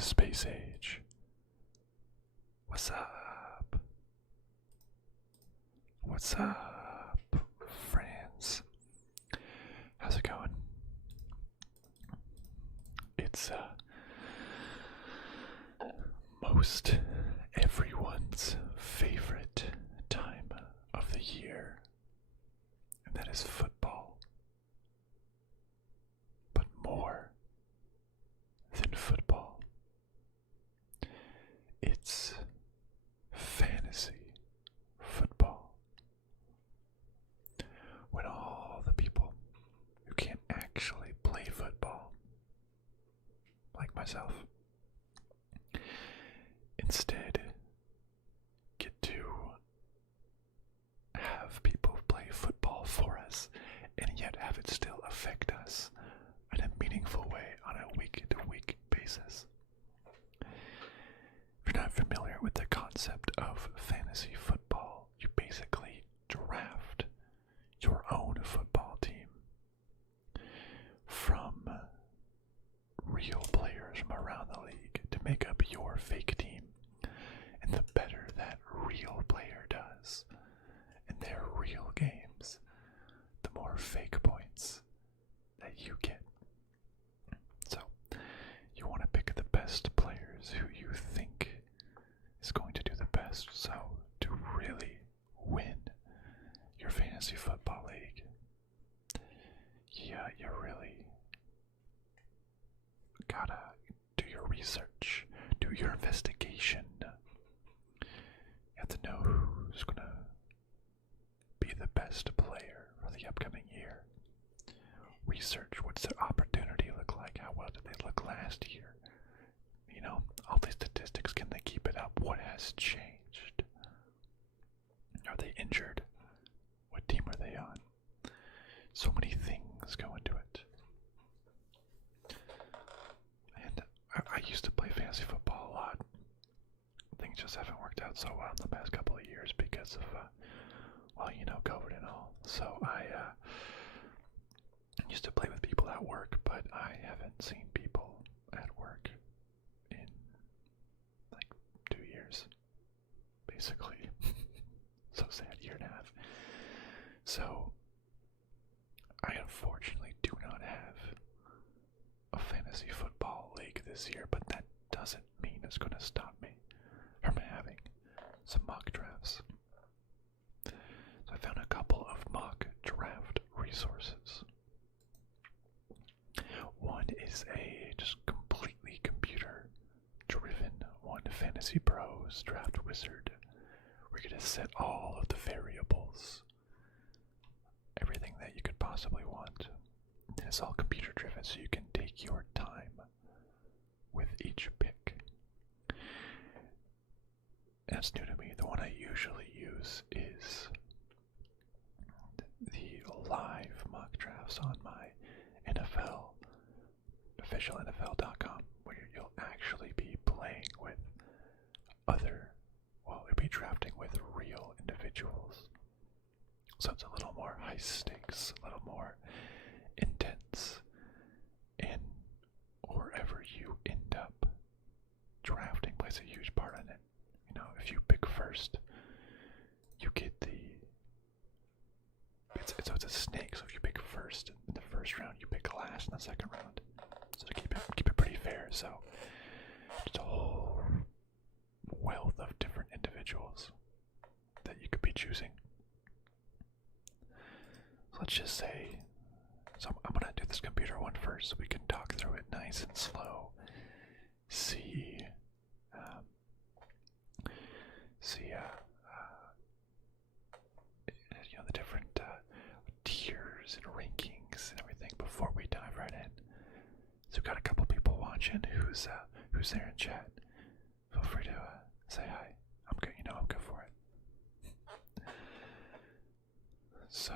the space age. What's up? What's up, friends? How's it going? It's most everyone's favorite time of the year, and that is football. But more than football, it's fantasy football. When all the people who can't actually play football, like myself, instead get to have people play football for us and yet have it still affect us in a meaningful way on a week-to-week basis. If you're not familiar with the concept of fantasy football, you basically draft your own football team from real players from around the league to make up your fake team. And the better that real player does in their real games, the more fake points that you get. So, you want to pick the best players who you think is going to do the best. So, to really win your fantasy football league, you really gotta do your research, do your investigation. You have to know who's gonna be the best player for the upcoming year. Research, what's their opportunity look like? How well did they look last year? You know, all these statistics, can they keep it up? What has changed? Are they injured? What team are they on? So many things go into it. And I used to play fantasy football a lot. Things just haven't worked out so well in the past couple of years because of, COVID and all. So I used to play with people at work, but I haven't seen people at work in like 2 years, basically. So sad, year and a half. So I unfortunately do not have a fantasy football league this year, but that doesn't mean it's going to stop me from having some mock drafts. So I found a couple of mock draft resources. One is a just completely computer driven one, Fantasy Pros Draft Wizard. We're going to set all of the variables, everything that you could possibly want. And it's all computer driven, so you can take your time with each pick. And it's new to me. The one I usually use is the live mock drafts on my NFL, officialnfl.com, where you'll actually be playing with you'll be drafting with real individuals. So it's a little more high stakes, a little more intense. And wherever you end up, drafting plays a huge part in it. You know, if you pick first, you get it's a snake. So if you pick first in the first round, you pick last in the second round. So to keep it pretty fair. So it's a whole wealth of different individuals that you could be choosing. So let's just say, so I'm gonna do this computer one first so we can talk through it nice and slow. See the different tiers and rankings and everything before we dive right in. So we've got a couple people watching. Who's there in chat? Feel free to say hi. I'm good. I'm good for it. So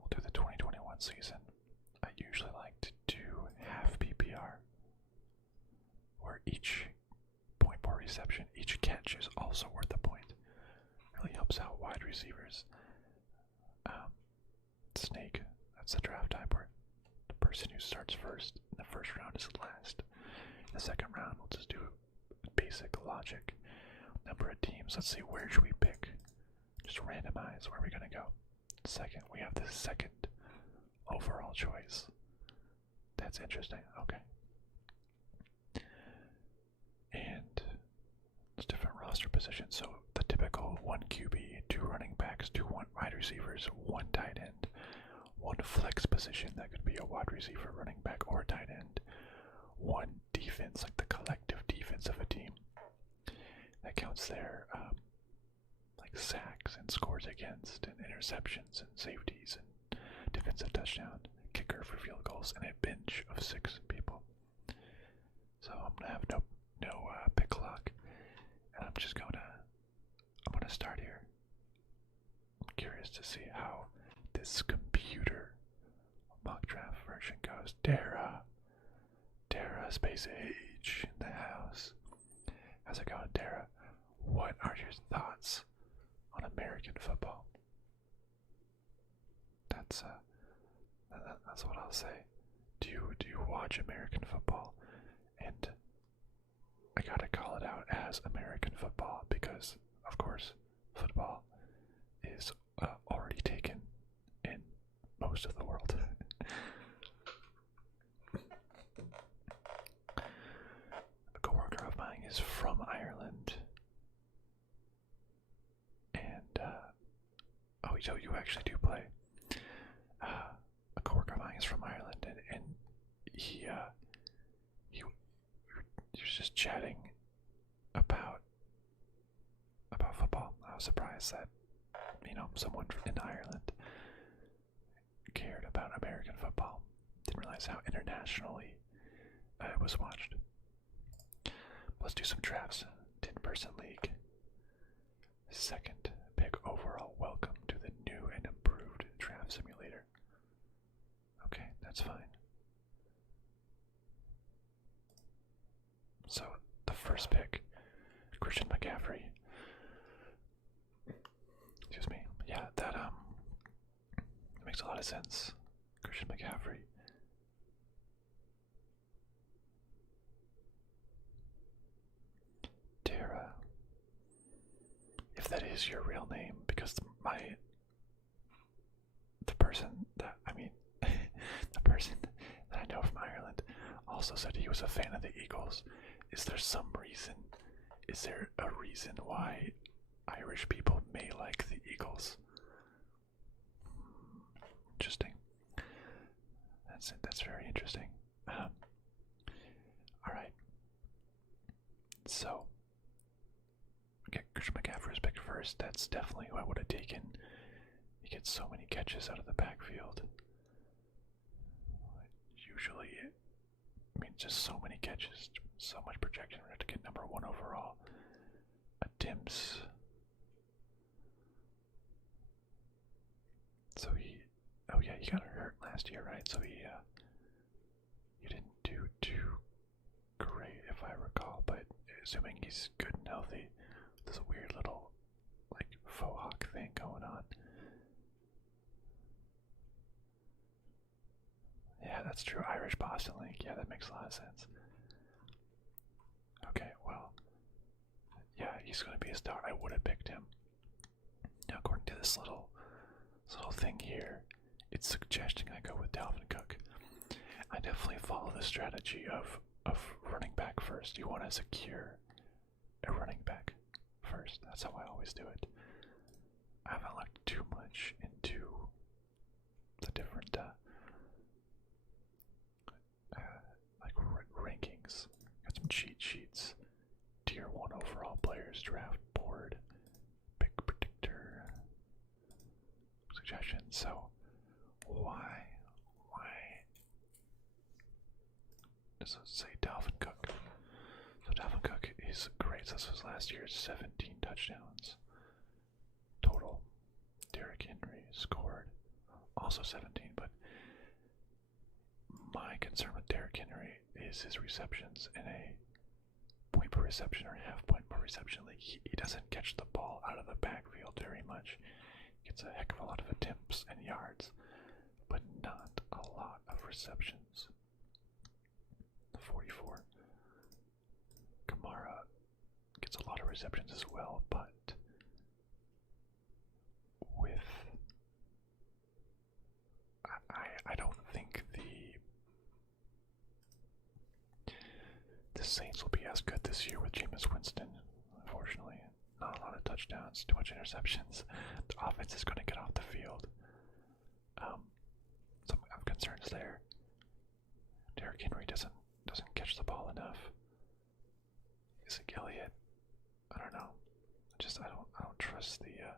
we'll do the 2021 season. I usually like to do half PPR, where each point per reception, each catch is also worth a point. Really helps out wide receivers. Snake, that's the draft type where the person who starts first in the first round is last. The second round, we'll just do basic logic. Number of teams. Let's see, where should we pick? Just randomize. Where are we gonna go? Second. We have the second overall choice. That's interesting. Okay. And it's different roster positions. So the typical 1 QB, 2 running backs, 2 wide receivers, 1 tight end, 1 flex position that could be a wide receiver, running back, or tight end, 1 defense, like the collective defense of a team. That counts their like sacks and scores against and interceptions and safeties and defensive touchdown, kicker for field goals, and a bench of 6 people. So I'm gonna have no pick clock, and I'm gonna start here. I'm curious to see how this computer mock draft version goes. Dara space H in the house. How's it going, Dara? What are your thoughts on American football? That's what I'll say. Do you watch American football? And I gotta call it out as American football because, of course, football is already taken in most of the world. A coworker of mine is from Ireland, and so you actually do play. A coworker of mine is from Ireland, and he was just chatting about football. I was surprised that someone in Ireland cared about American football. Didn't realize how internationally it was watched. Let's do some drafts. 10-person league. Second pick overall. Welcome to the new and improved draft simulator. Okay, that's fine. So the first pick, Christian McCaffrey. Excuse me. Yeah, that makes a lot of sense. Christian McCaffrey. Tara. If that is your real name, because the person that the person that I know from Ireland also said he was a fan of the Eagles. Is there some reason? Is there a reason why Irish people may like the Eagles? Interesting. That's very interesting. Alright. So, okay, Christian McCaffrey was picked first. That's definitely who I would have taken. He gets so many catches out of the backfield. Usually, just so many catches, so much projection. We're going to get number 1 overall. Attempts. So he got hurt last year, right? So he didn't do too great, if I recall. But assuming he's good and healthy, there's a weird little faux hawk thing going on. Yeah, that's true. Irish Boston League. Yeah, that makes a lot of sense. Okay, well, yeah, he's going to be a star. I would have picked him. Now, according to this little thing here, it's suggesting I go with Alvin Cook. I definitely follow the strategy of running back first. You want to secure a running back first. That's how I always do it. I haven't looked too much into the different rankings. Got some cheat sheets. Tier 1 overall players, draft board, pick predictor, suggestions. So why does it say Dalvin Cook? So Dalvin Cook is great. So this was last year's 17 touchdowns total. Derrick Henry scored also 17, but my concern with Derrick Henry is his receptions in a point per reception or half point per reception league. He doesn't catch the ball out of the backfield very much. He gets a heck of a lot of attempts and yards, but not a lot of receptions. 44. receptions as well, but with I don't think the Saints will be as good this year with Jameis Winston. Unfortunately, not a lot of touchdowns, too much interceptions. The offense is going to get off the field. Some concerns there. Derrick Henry doesn't catch the ball enough. Is it Elliott? I don't know. I don't trust the yeah.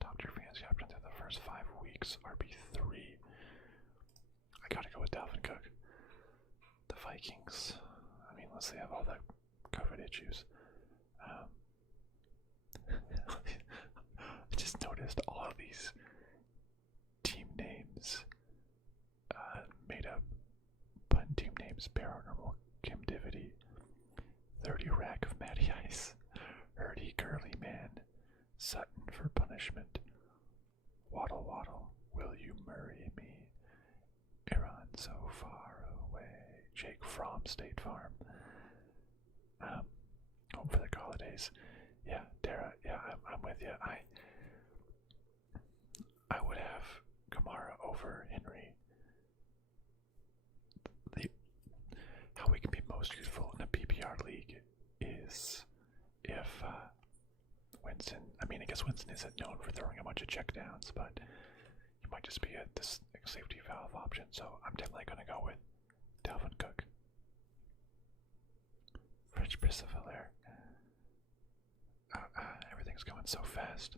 Top tier fans captain through the first 5 weeks. RB3. I gotta go with Alvin Cook. The Vikings. I mean, unless they have all the COVID issues. I just noticed all of these team names made up pun team names: Paranormal Captivity, 30 Rack of Matty Ice, Hurdy Curly Man, Sutton for Punishment, Waddle Waddle, Will You Marry Me, Iran So Far Away, Jake from State Farm, Home for the Holidays. Yeah, Dara, yeah, I'm with you. I would have Kamara over Henry. How we can be most useful in a PPR league is if Winston, I guess Winston isn't known for throwing a bunch of checkdowns, but he might just be this safety valve option, so I'm definitely going to go with Dalvin Cook. French Perseverer. Everything's going so fast.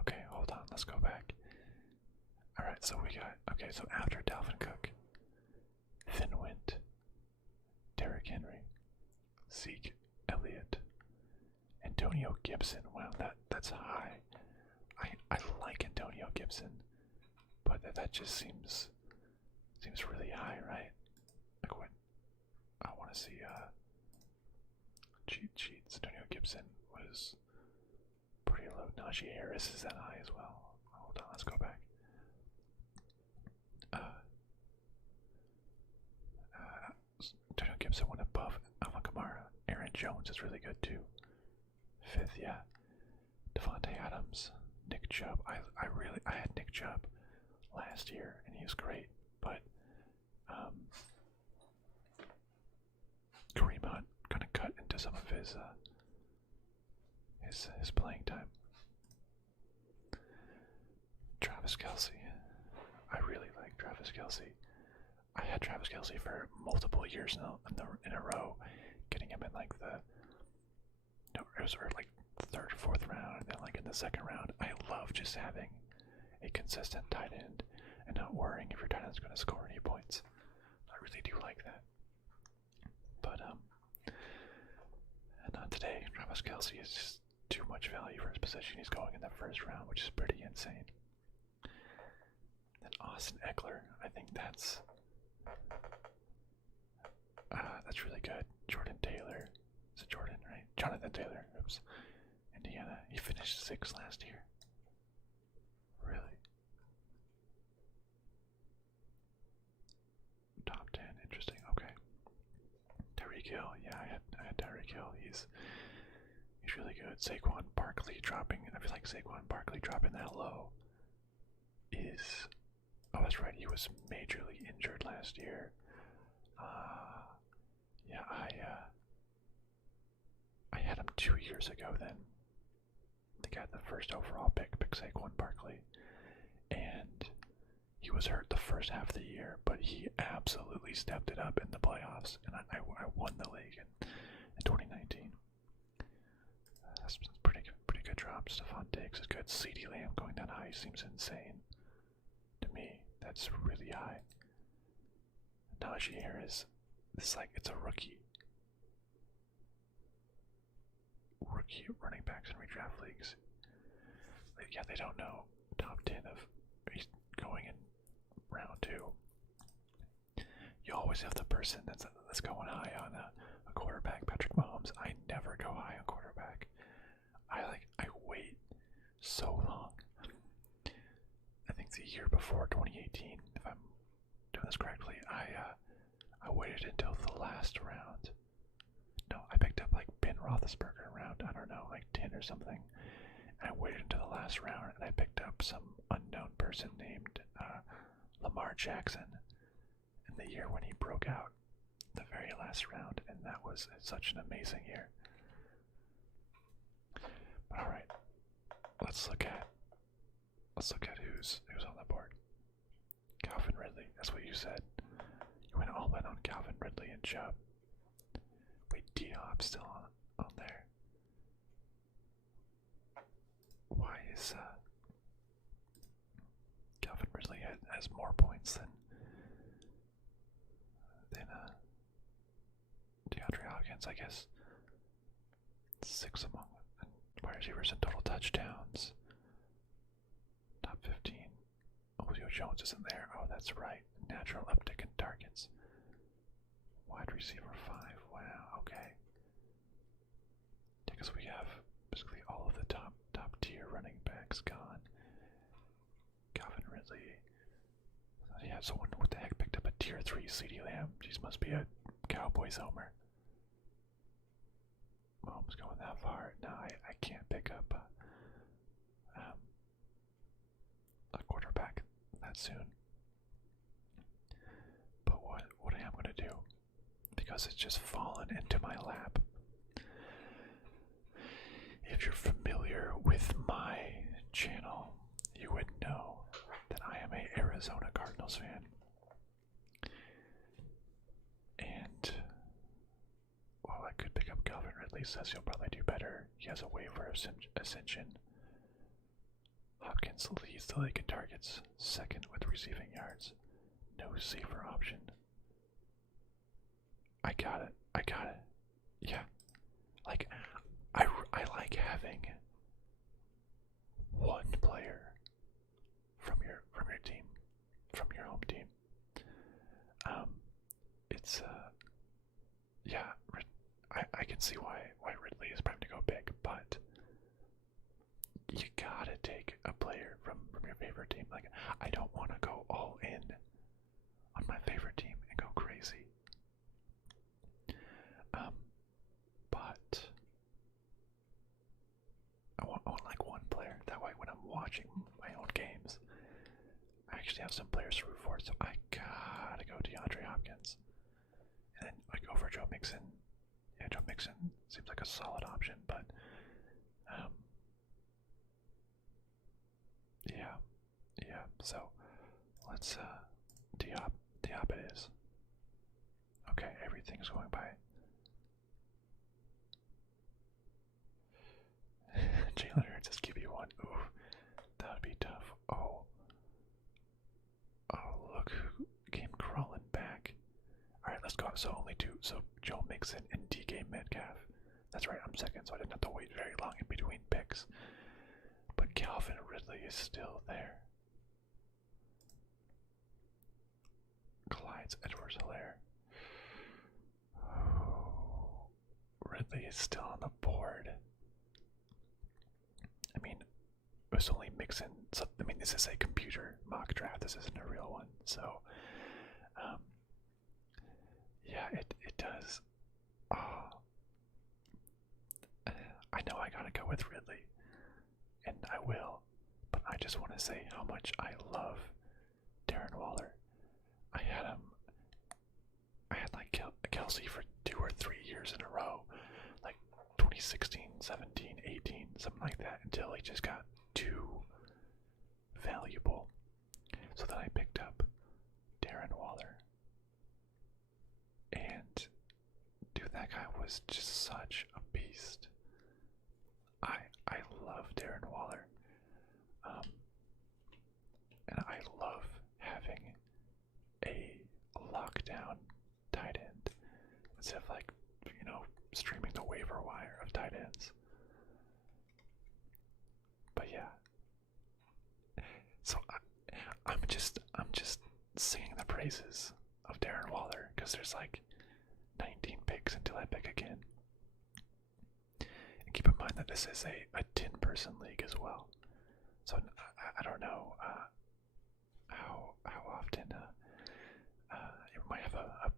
Okay, hold on, let's go back. Alright, so we got, okay, so after Dalvin Cook, Finwint, Derrick Henry, Zeke Elliott, Antonio Gibson. Wow, that's high. I like Antonio Gibson, but that just seems really high, right? Like what? I want to see cheat sheets. Antonio Gibson was pretty low. Najee Harris is that high as well. Hold on, let's go back. Antonio Gibson went above Alvin Kamara. Aaron Jones is really good too. 5th, yeah. Devontae Adams, Nick Chubb. I had Nick Chubb last year and he was great, but Kareem Hunt kind of cut into some of his playing time. Travis Kelce. I really like Travis Kelce. I had Travis Kelce for multiple years in a row, getting him in like it was like the 3rd or 4th round, and then like in the 2nd round. I love just having a consistent tight end and not worrying if your tight end's going to score any points. I really do like that. But not today. Travis Kelce is just too much value for his position. He's going in the 1st round, which is pretty insane. Then Austin Eckler, I think that's really good. Jordan Taylor. Is it Jordan, right? Jonathan Taylor. Oops. Indiana. He finished 6th last year. Really? Top 10. Interesting. Okay. Tyreek Hill. Yeah, I had Tyreek Hill. He's really good. Saquon Barkley dropping. I feel like Saquon Barkley dropping that low is. Oh, that's right. He was majorly injured last year. Yeah, I had him 2 years ago then. I think I had the 1st overall pick Saquon Barkley. And he was hurt the first half of the year, but he absolutely stepped it up in the playoffs, and I won the league in 2019. That's pretty good drop. Stephon Diggs is good. CeeDee Lamb going that high seems insane to me. That's really high. Najee Harris, it's like it's a rookie running backs in redraft leagues. Like, yeah, they don't know top 10 of he's going in round 2. You always have the person that's going high on a quarterback. Patrick Mahomes. I never go high on quarterback. I wait so long. I think the year before 2018, if I'm doing this correctly, I waited until the last round. No, I picked up like Ben Roethlisberger around, I don't know, like 10 or something. And I waited until the last round and I picked up some unknown person named Lamar Jackson in the year when he broke out, the very last round, and that was such an amazing year. But alright, let's look at who's on the board. Calvin Ridley, that's what you said. You went all in on Calvin Ridley and Chubb. Wait, D-Hop's still on there. Why is Calvin Ridley has more points than DeAndre Hopkins, I guess. 6 among wide receivers and total touchdowns. Top 15. Julio Jones isn't there. Oh, that's right. Natural uptick in targets. Wide receiver 5. Wow, okay. Because we have basically all of the top tier running backs gone. Calvin Ridley. Yeah, someone what the heck picked up a tier 3 CeeDee Lamb. Jeez, must be a Cowboys homer. Mahomes going that far. No, I can't pick up a quarterback that soon. But what I am going to do, because it's just fallen into my lap. If you're familiar with my channel, you would know that I am a Arizona Cardinals fan. And while I could pick up Calvin Ridley, says he'll probably do better. He has a waiver ascension. Hopkins leads the league in targets, second with receiving yards. No safer option. I got it. Yeah. Like, I like having one player from your team, from your home team. It's yeah, I can see why Ridley is primed to go big, but you gotta take a player from your favorite team. Like, I don't want to go all in on my favorite team and go crazy. But I want like one player. That way, when I'm watching my own games, I actually have some players to root for. So I gotta go DeAndre Hopkins, and then like over Joe Mixon. Yeah, Joe Mixon seems like a solid option, but yeah. So let's Diop it is. Okay, everything's going by. Jalen Hurts is QB1. Ooh, that would be tough. Oh, look who came crawling back. Alright, let's go. So only 2. So Joe Mixon and DK Metcalf. That's right, I'm second, so I didn't have to wait very long in between picks. But Calvin Ridley is still there. Clyde's Edwards-Helaire. Oh, Ridley is still on the board. I mean, it was only Mixon. So, I mean, this is a computer mock draft. This isn't a real one. So, yeah, it does. Oh, I know I gotta go with Ridley, and I will, but I just want to say how much I love Darren Waller. I had like Kelsey for 2 or 3 years in a row, like 2016, 17, 18, something like that, until he just got too valuable. So then I picked up Darren Waller. And dude, that guy was just such a beast. I love Darren Waller. And I love having a lockdown tight end instead of like, streaming the waiver wire of tight ends. But yeah. So I'm just singing the praises of Darren Waller because there's like 19 picks until I pick again. And keep in mind that this is a 10-person league as well. So I don't know how often you might have a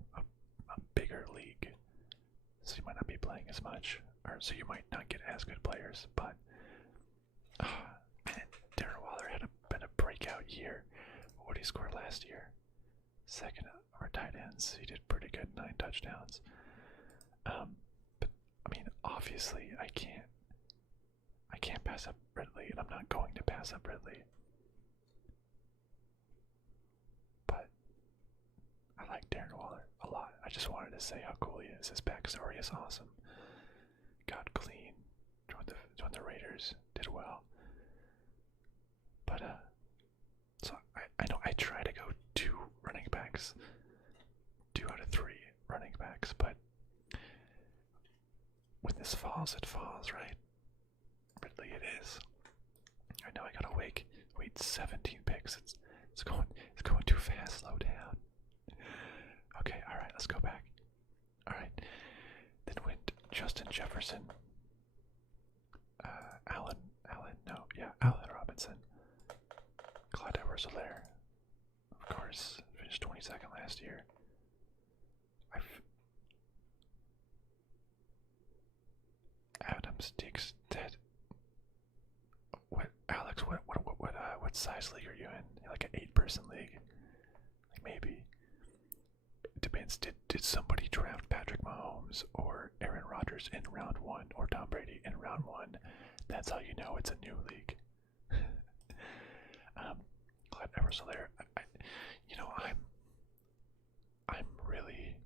so you might not be playing as much, or so you might not get as good players. But man, Darren Waller had been a breakout year. What did he score last year? Second of our tight ends. He did pretty good, 9 touchdowns. But I mean, obviously, I can't pass up Ridley, and I'm not going to pass up Ridley. But I like Darren Waller a lot. I just wanted to say how cool he is. His backstory is awesome. Got clean, joined the Raiders, did well. But so I know I try to go 2 running backs, 2 out of 3 running backs, but when this falls, it falls, right? Ridley, it is. I know I gotta wait 17 picks. It's going too fast. Slow down. Okay, all right, let's go back. All right, then went Justin Jefferson, Allen Robinson, Clyde Edwards-Helaire, of course, finished 22nd last year. Adams, Diggs, dead. What, Alex? What size league are you in? Like an 8-person league? Like maybe. It depends. Did somebody draft Patrick Mahomes or Aaron Rodgers in round 1 or Tom Brady in round 1? That's how you know it's a new league. Clyde Edwards-Helaire. I'm really.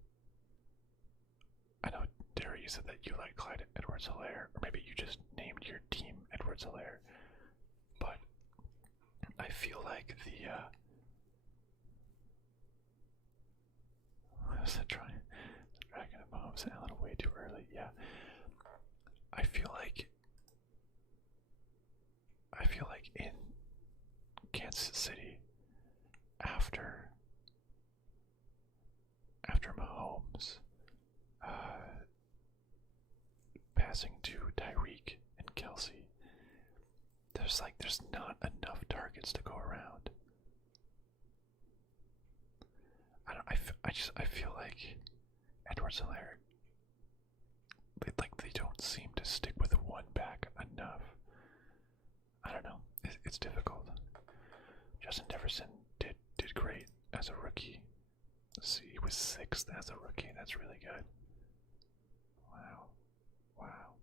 I know, Derry, you said that you like Clyde Edwards-Helaire, or maybe you just named your team Edwards-Helaire. But I feel like what was that trying? Dragon of Mahomes and Allen way too early. Yeah, I feel like in Kansas City, after Mahomes passing to Tyreek and Kelsey, there's not enough targets to go around. I feel like Edwards-Helaire, they don't seem to stick with one back enough. I don't know. It's difficult. Justin Jefferson did great as a rookie. Let's see, he was 6th as a rookie, and that's really good. Wow.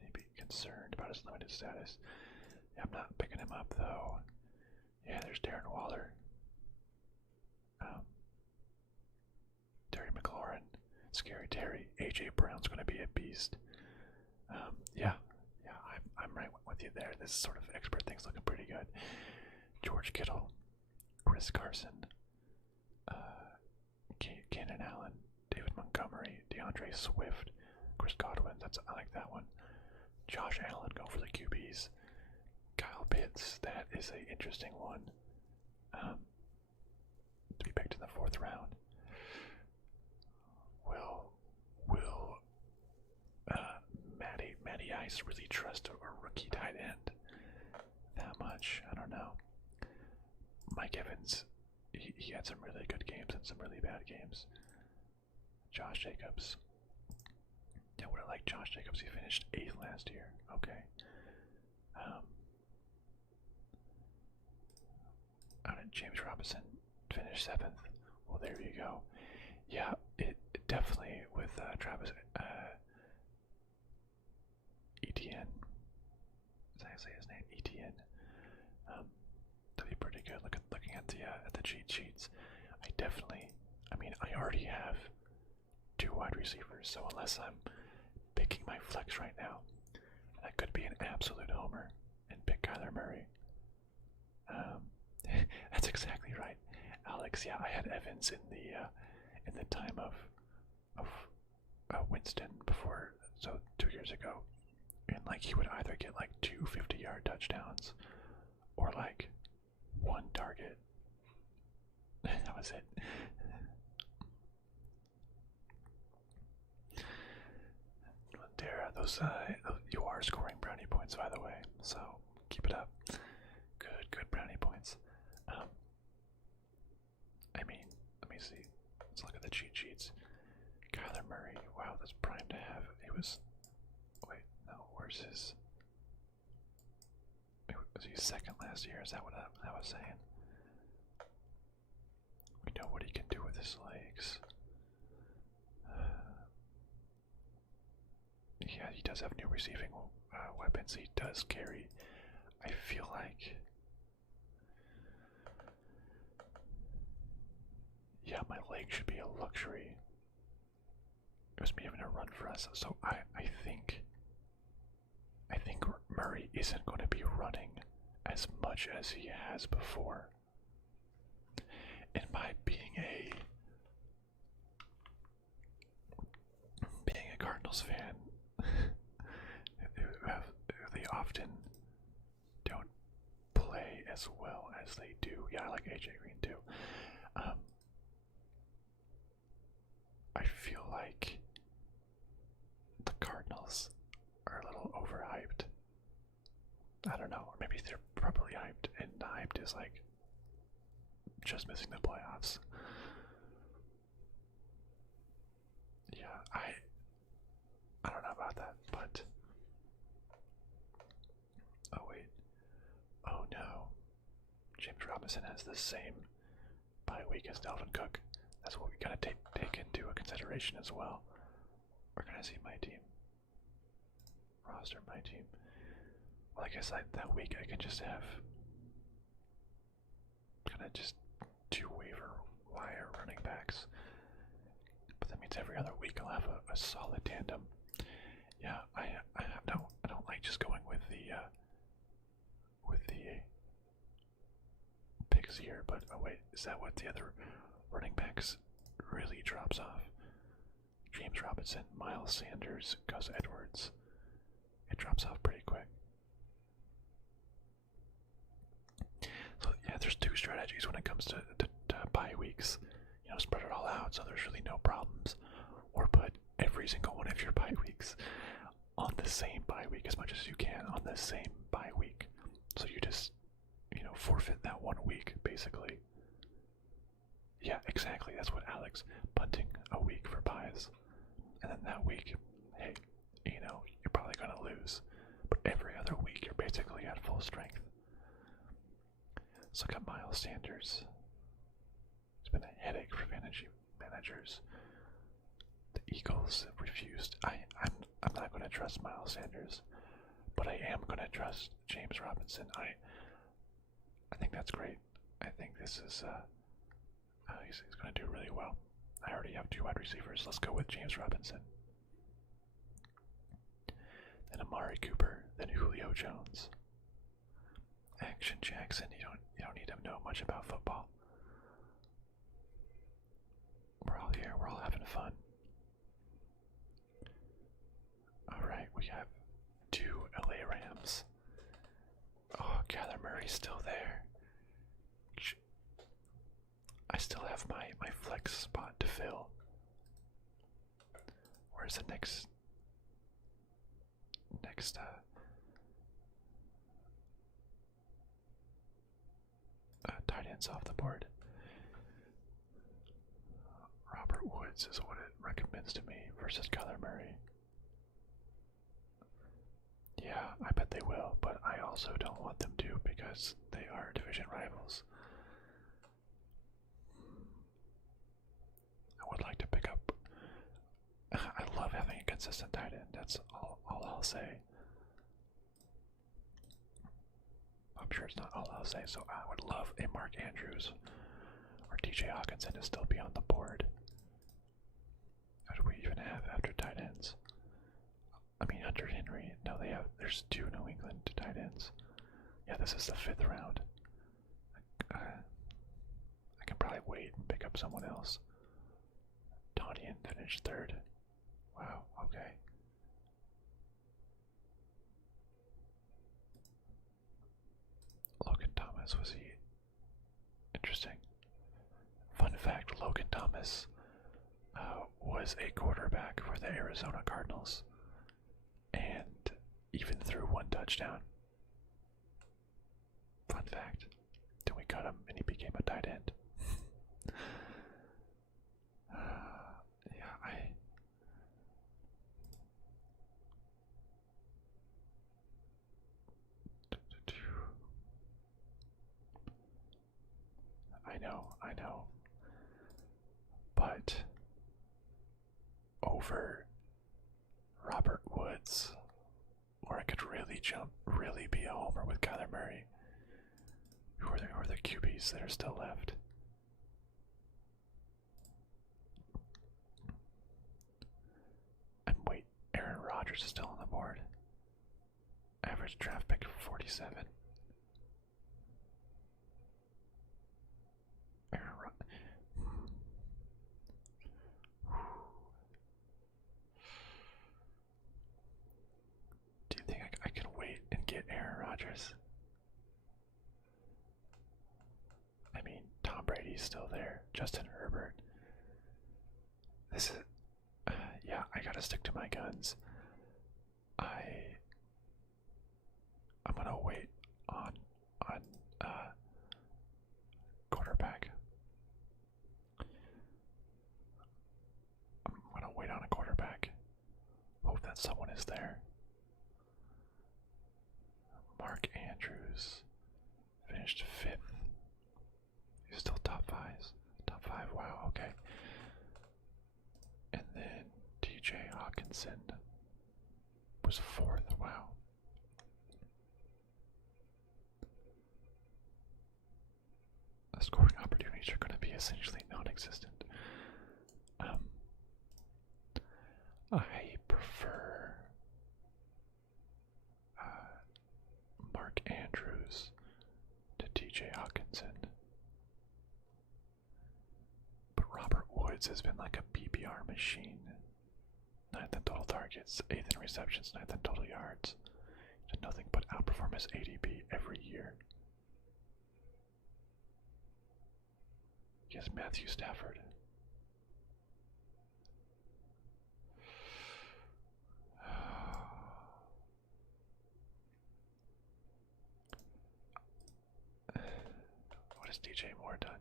Maybe concerned about his limited status. Yeah, I'm not picking him up though. Yeah, there's Darren Waller. Terry McLaurin. Scary Terry. AJ Brown's going to be a beast. Yeah, I'm right with you there. This sort of expert thing's looking pretty good. George Kittle, Chris Carson, Keenan Allen, David Montgomery, DeAndre Swift, Chris Godwin. I like that one. Josh Allen going for the QBs. Kyle Pitts, that is an interesting one. To be picked in the 4th round. Will Matty Ice really trust a rookie tight end that much? I don't know. Mike Evans, he had some really good games and some really bad games. Josh Jacobs. Yeah, would have liked Josh Jacobs. He finished 8th last year. Okay. James Robinson finished 7th. Well, there you go. Yeah, it definitely with Travis Etienne. Did I say his name? Etienne. That'd be pretty good. Looking at the cheat sheets. I already have 2 wide receivers, so unless I'm picking my flex right now, and I could be an absolute homer and pick Kyler Murray. That's exactly right, Alex. Yeah, I had Evans in the time of Winston before, so 2 years ago, and he would either get 2 50-yard touchdowns or 1 target. That was it. There, you are scoring brownie points, by the way, so keep it up. Good brownie points. Let me second last year. Is that what I was saying? We know what he can do with his legs. Yeah, he does have new receiving weapons. He does carry. I feel like. Yeah, my leg should be a luxury. It was me having a run for us. So I think Murray isn't going to be running as much as he has before. And by being a Cardinals fan, they often don't play as well as they do. Yeah, I like AJ Green too. I feel like the Cardinals are a little overhyped. I don't know, or maybe they're probably hyped, and the hyped is like just missing the playoffs. Yeah, I don't know about that, but oh wait, oh no, James Robinson has the same bye week as Alvin Cook. That's what we gotta take into consideration as well. We're gonna see my team roster, my team. Well, I guess that week I can just have kind of just 2 waiver wire running backs. But that means every other week I'll have a solid tandem. Yeah, I don't like just going with the picks here. But oh wait, is that what the other running backs really drops off? James Robinson, Miles Sanders, Gus Edwards. It drops off pretty quick. So yeah, there's 2 strategies when it comes to bye weeks. You know, spread it all out so there's really no problems, or put every single one of your bye weeks on the same bye week as much as you can on the same bye week. So you just, you know, forfeit that 1 week basically. Yeah, exactly. That's what Alex, punting a week for buys, and then that week, hey, you know, you're probably gonna lose, but every other week you're basically at full strength. So I got Miles Sanders. It's been a headache for fantasy managers. The Eagles have refused. I'm not going to trust Miles Sanders, but I am going to trust James Robinson. I think that's great. I think this is he's going to do really well. I already have 2 wide receivers. Let's go with James Robinson. Then Amari Cooper. Then Julio Jones. Action Jackson. You don't need to know much about football. We're all here. We're all having fun. All right, we have 2 LA Rams. Oh, Kyler Murray's still there. I still have my flex spot to fill. Where's the next tight ends off the board? Robert Woods is what it recommends to me versus Kyler Murray. Yeah, I bet they will, but I also don't want them to because they are division rivals. I would like to pick up. I love having a consistent tight end. That's all I'll say. I'm sure it's not all I'll say, so I would love a Mark Andrews or TJ Hawkinson to still be on the board. What do we even have after tight ends? I mean, Hunter Henry. No, there's 2 New England tight ends. Yeah, this is the 5th round. I can probably wait and pick up someone else. Tonyan finished 3rd. Wow, okay. Logan Thomas, was he? Interesting. Fun fact, Logan Thomas was a quarterback for the Arizona Cardinals and even threw 1 touchdown. Fun fact. Then we cut him and he became a tight end. I know. But over Robert Woods, or I could really really be a homer with Kyler Murray. Who are the QBs that are still left? And wait, Aaron Rodgers is still on the board. Average draft pick of 47. Do you think I can wait and get Aaron Rodgers? I mean, Tom Brady's still there. Justin Herbert. This is, yeah, I gotta stick to my guns. I'm gonna wait on quarterback. I'm gonna wait on a quarterback. Hope that someone is there. Mark Andrews finished 5th. He's still top 5. Top 5, wow, okay. And then TJ Hawkinson was 4th, wow. The scoring opportunities are going to be essentially non-existent. I prefer Mark Andrews to TJ Hawkinson. But Robert Woods has been like a PPR machine. 9th in total targets, 8th in receptions, 9th in total yards. Did nothing but outperform his ADP every year. He has Matthew Stafford. What has DJ Moore done?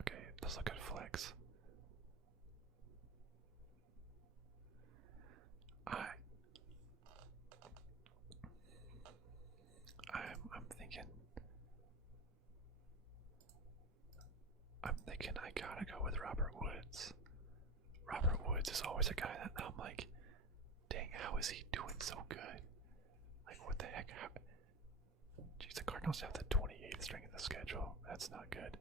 Okay, let's look at flex. I'm thinking I gotta go with Robert Woods. Robert Woods is always a guy that I'm like, dang, how is he doing so good? Like, what the heck? Jeez, the Cardinals have the 28th string of the schedule. That's not good.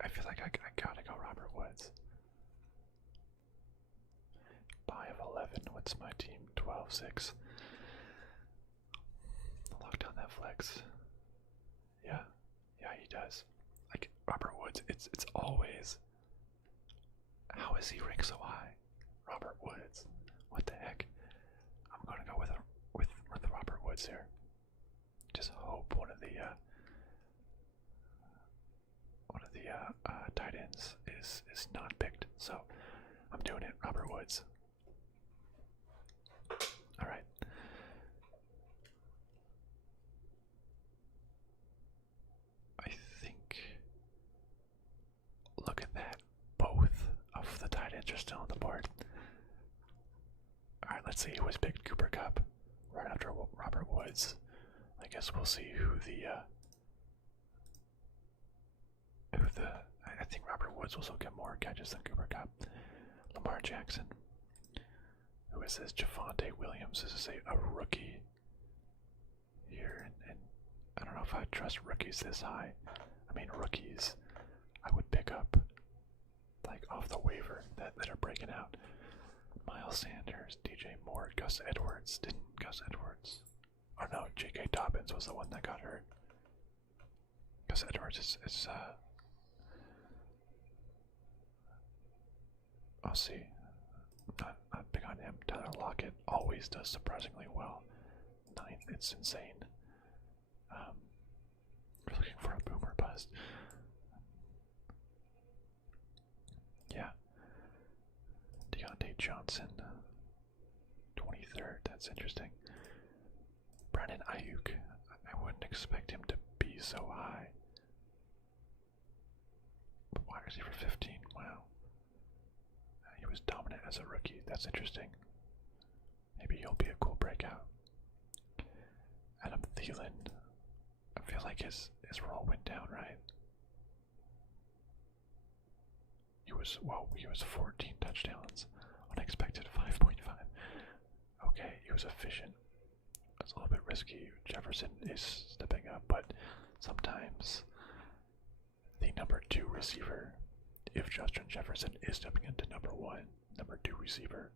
I feel like I gotta go Robert Woods. Buy of 11. What's my team? 12-6. Lock down that flex. Yeah, he does. Like Robert Woods, it's always. How is he ranked so high? Robert Woods. What the heck? I'm gonna go with Robert Woods here. Just hope one of the tight ends is not picked. So I'm doing it. Robert Woods. All right. I think. Look at that. Both of the tight ends are still on the board. All right. Let's see who was picked. Cooper Kupp right after Robert Woods. I guess we'll see who I think Robert Woods will still get more catches than Cooper Kupp. Lamar Jackson. Who is this? Javonte Williams. This is a rookie here, and I don't know if I trust rookies this high. I mean, rookies I would pick up like off the waiver that are breaking out. Miles Sanders, DJ Moore, Gus Edwards. Didn't Gus Edwards? Oh no, J.K. Dobbins was the one that got hurt. Gus Edwards is I'll see. Not big on him. Tyler Lockett always does surprisingly well. 9th, it's insane. We're looking for a boomer bust. Yeah. Deontay Johnson, 23rd. That's interesting. Brandon Ayuk. I wouldn't expect him to be so high. But why is he for 15? Wow. He was dominant as a rookie. That's interesting. Maybe he'll be a cool breakout. Thielen, I feel like his role went down, right? He was 14 touchdowns, unexpected 5.5. Okay, he was efficient. It's a little bit risky. Jefferson is stepping up, but sometimes the number 2 receiver, if Justin Jefferson is stepping into number 2 receiver,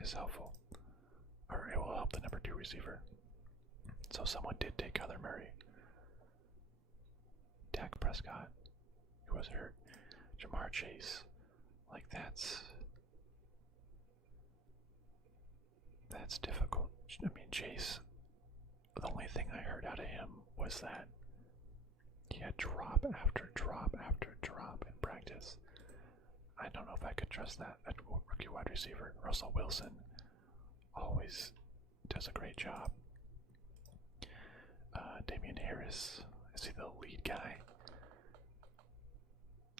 is helpful. Or it will help the number 2 receiver. So someone did take Kyler Murray. Dak Prescott, who was hurt. Jamar Chase. Like that's difficult. I mean, Chase, the only thing I heard out of him was that he had drop after drop after drop in practice. I don't know if I could trust that at rookie wide receiver. Russell Wilson always does a great job. Damian Harris, is he the lead guy?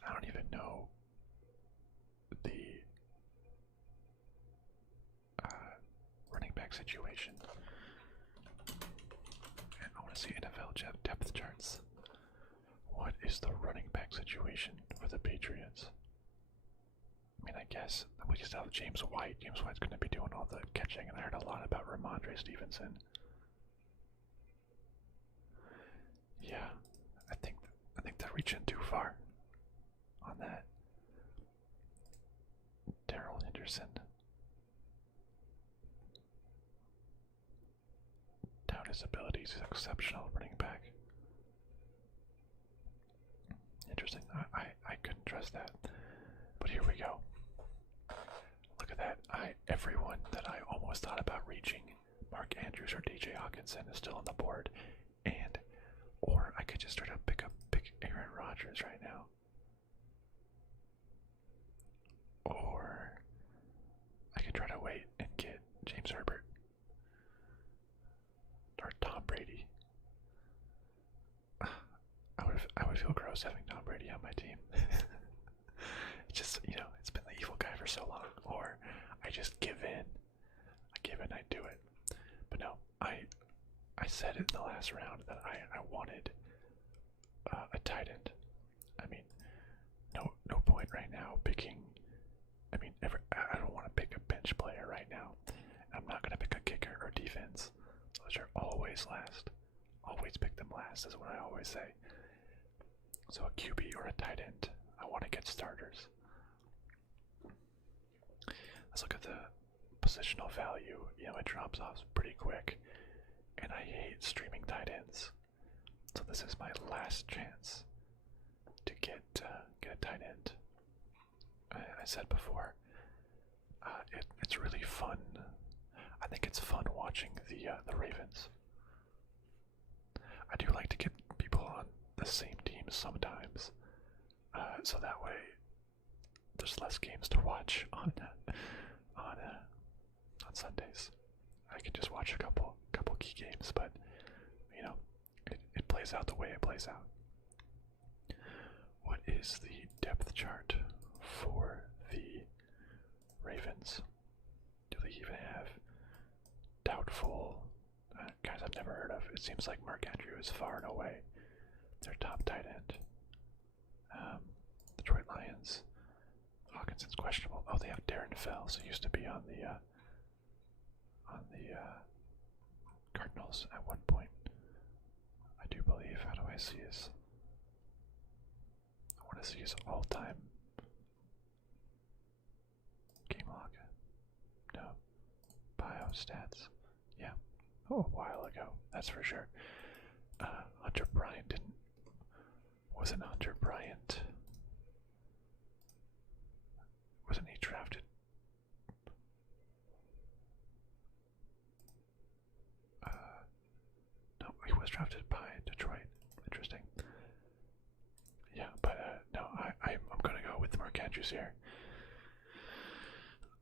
I don't even know the running back situation. And I want to see NFL depth charts. What is the running back situation for the Patriots? I mean, I guess we just have James White. James White's going to be doing all the catching, and I heard a lot about Ramondre Stevenson. Yeah, I think they're reaching too far on that. Darrell Henderson. Doubt his abilities. He's exceptional running back. Interesting. I couldn't trust that. But here we go. Look at that. Everyone that I almost thought about reaching, Mark Andrews or DJ Hawkinson, is still on the board. Or I could just straight up pick Aaron Rodgers right now. Or I could try to wait and get James Herbert. Or Tom Brady. I would feel gross having Tom Brady on my team. Just, it's been the evil guy for so long. Or I just give in. I do it. But no, I said in the last round that I wanted a tight end. I mean, no point right now picking. I mean, I don't want to pick a bench player right now. I'm not going to pick a kicker or defense. Those are always last. Always pick them last is what I always say. So a QB or a tight end, I want to get starters. Let's look at the positional value. It drops off pretty quick. And I hate streaming tight ends. So this is my last chance to get a tight end. I said before, it's really fun. I think it's fun watching the Ravens. I do like to get people on the same team sometimes, so that way there's less games to watch on Sundays. I can just watch a couple key games, but it plays out the way it plays out. What is the depth chart for the Ravens? Do they even have doubtful guys I've never heard of? It seems like Mark Andrews is far and away their top tight end. Detroit Lions. Hawkinson's questionable. Oh, they have Darren Fells, who used to be on the Cardinals at one point. I do believe. How do I see his? I want to see his all-time game log. No. Bio stats. Yeah. Oh, a while ago. That's for sure. Hunter Bryant wasn't Hunter Bryant. Wasn't he drafted? No, he was drafted by Detroit. Interesting. Yeah, but no, I'm gonna go with Mark Andrews here.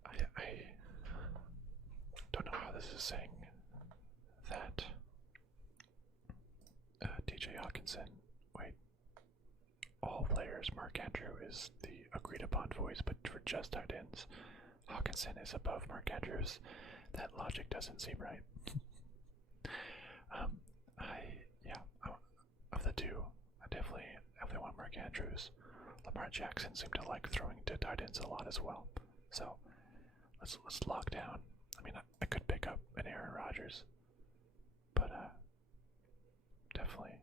I don't know how this is saying that DJ Hawkinson. Wait, all players. Mark Andrews is the agreed upon voice, but for just tight ends, Hawkinson is above Mark Andrews. That logic doesn't seem right. Mark Andrews. Lamar Jackson seemed to like throwing to tight ends a lot as well. So let's lock down. I mean, I could pick up an Aaron Rodgers, but definitely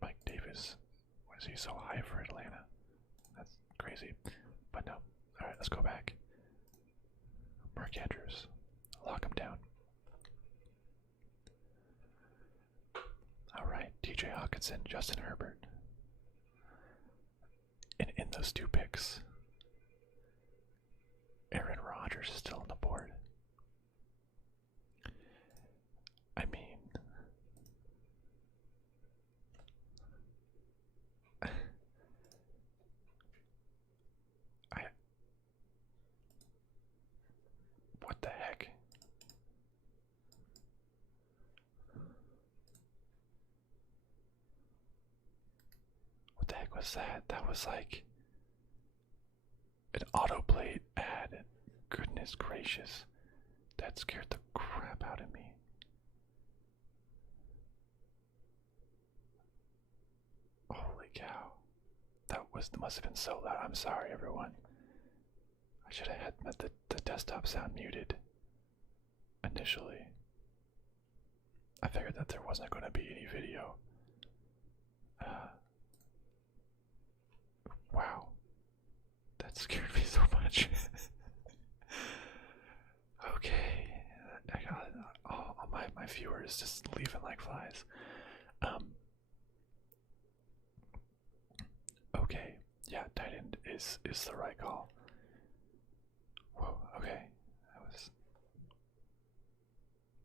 Mike Davis. Why is he so high for Atlanta? That's crazy. But no. Alright, let's go back. Mark Andrews. Lock him down. Alright, TJ Hawkinson, Justin Herbert. And in those two picks, Aaron Rodgers is still on the board. I mean, what the heck? What the heck was that? That was like an autoplay ad. Goodness gracious. That scared the crap out of me. Holy cow. That must have been so loud. I'm sorry, everyone. I should have had the desktop sound muted initially. I figured that there wasn't going to be any video. Wow. That scared me so much. Okay. I got all my viewers just leaving like flies. Okay. Yeah, tight end is the right call. Whoa, okay. That was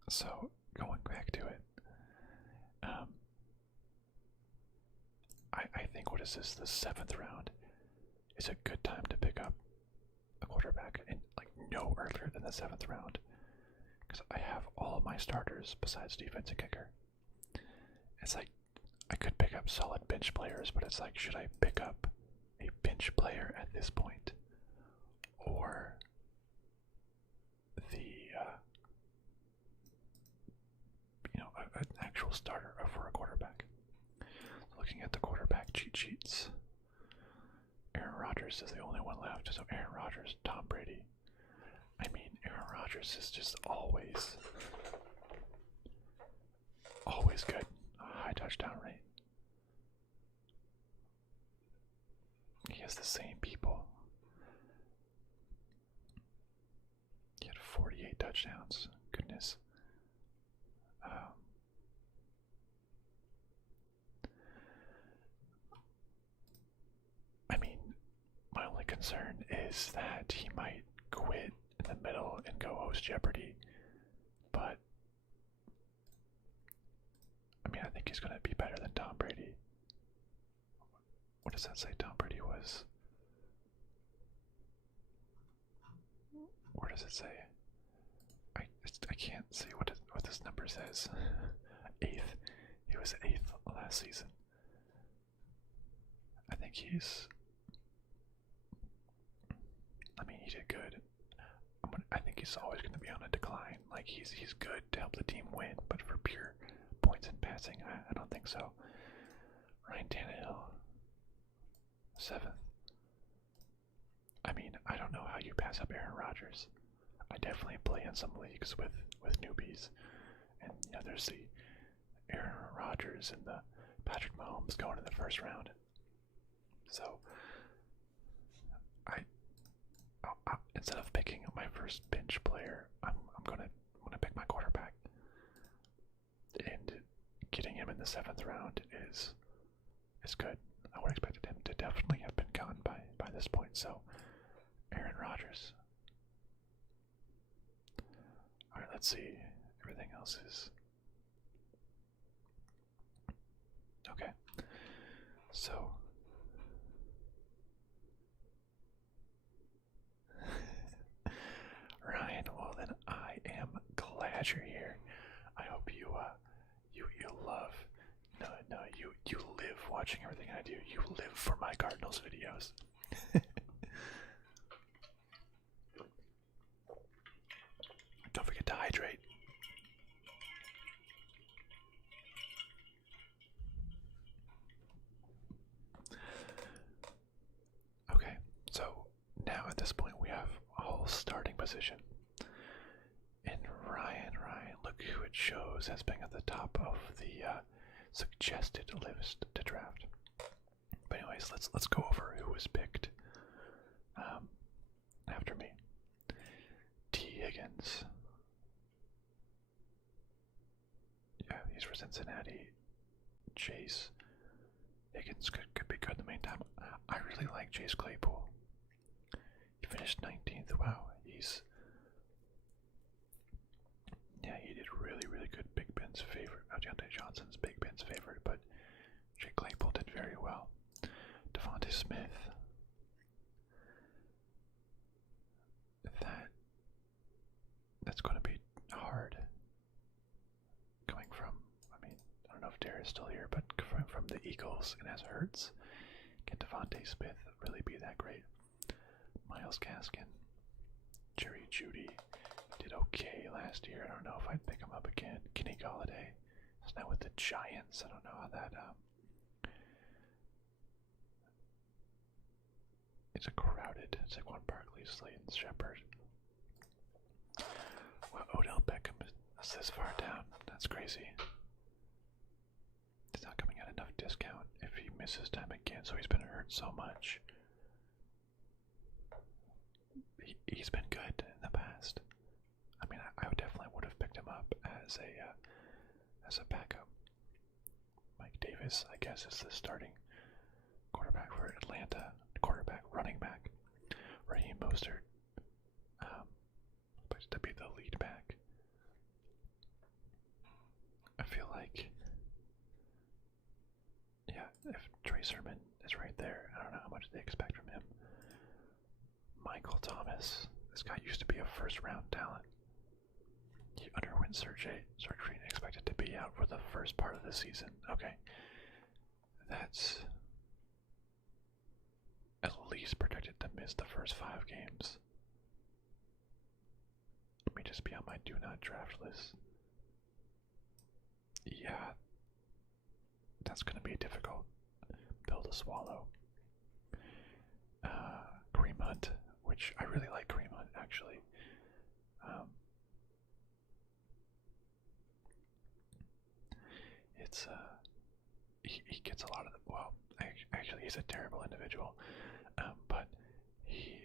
so going back to it. I think what is this, the 7th round is a good time to pick up a quarterback, and like no earlier than the 7th round. Because I have all of my starters besides defense and kicker. It's like I could pick up solid bench players, but it's like, should I pick up a bench player at this point? Or the an actual starter for a quarterback. Looking at the quarterback cheat sheets, Aaron Rodgers is the only one left. So Aaron Rodgers, Tom Brady. I mean, Aaron Rodgers is just always good. A high touchdown rate. He has the same people. He had 48 touchdowns. Goodness. I mean, my only concern is that he might quit in the middle and go host Jeopardy. But I mean, I think he's going to be better than Tom Brady. What does that say Tom Brady was? Where does it say? I can't see what this number says. 8th. He was 8th last season. I think I mean, he did good. I think he's always going to be on a decline. Like, he's good to help the team win, but for pure points and passing, I don't think so. Ryan Tannehill, 7th. I mean, I don't know how you pass up Aaron Rodgers. I definitely play in some leagues with newbies, and there's the Aaron Rodgers and the Patrick Mahomes going in the 1st round. So I instead of picking my first bench player, I'm gonna pick my quarterback, and getting him in the 7th round is good. I would have expected him to definitely have been gone by this point. So Aaron Rodgers. All right, let's see. Everything else is okay. So Ryan, well then I am glad you're here. I hope you love you live watching everything I do. You live for my Cardinals videos. Don't forget to hydrate. position. And Ryan, look who it shows as being at the top of the suggested list to draft. But anyways, let's go over who was picked after me. T. Higgins. Yeah, he's for Cincinnati. Chase. Higgins could be good in the meantime. I really like Chase Claypool. He finished 19th. Wow, he did really good. Big Ben's favorite. Deontay Johnson's Big Ben's favorite, but Jay Claypool did very well. Devontae Smith. That's going to be hard. Coming from, I don't know if Darius is still here, but from the Eagles and as Hurts, can Devontae Smith really be that great? Myles Gaskin, Jerry Jeudy did okay last year. I don't know if I'd pick him up again. Kenny Galladay is now with the Giants. I don't know how that. It's a crowded. Saquon Barkley, Slayton Shepherd. Well, Odell Beckham is this far down. That's crazy. He's not coming at enough discount if he misses time again, so he's been hurt so much. He's been good in the past. I definitely would have picked him up as a backup. Mike Davis, I guess, is the starting quarterback for Atlanta. Running back. Raheem Mostert, supposed to be the lead back. I feel like, if Trey Sermon is right there, I don't know how much they expect from him. Michael Thomas, this guy used to be a first-round talent. He underwent surgery and expected to be out for the first part of the season. Okay, that's at least projected to miss the first 5 games. Let me just be on my do not draft list. Yeah, that's going to be a difficult pill to swallow. Kareem Hunt, which I really like Kareem Hunt actually. He gets a lot of the, well, actually he's a terrible individual, but he,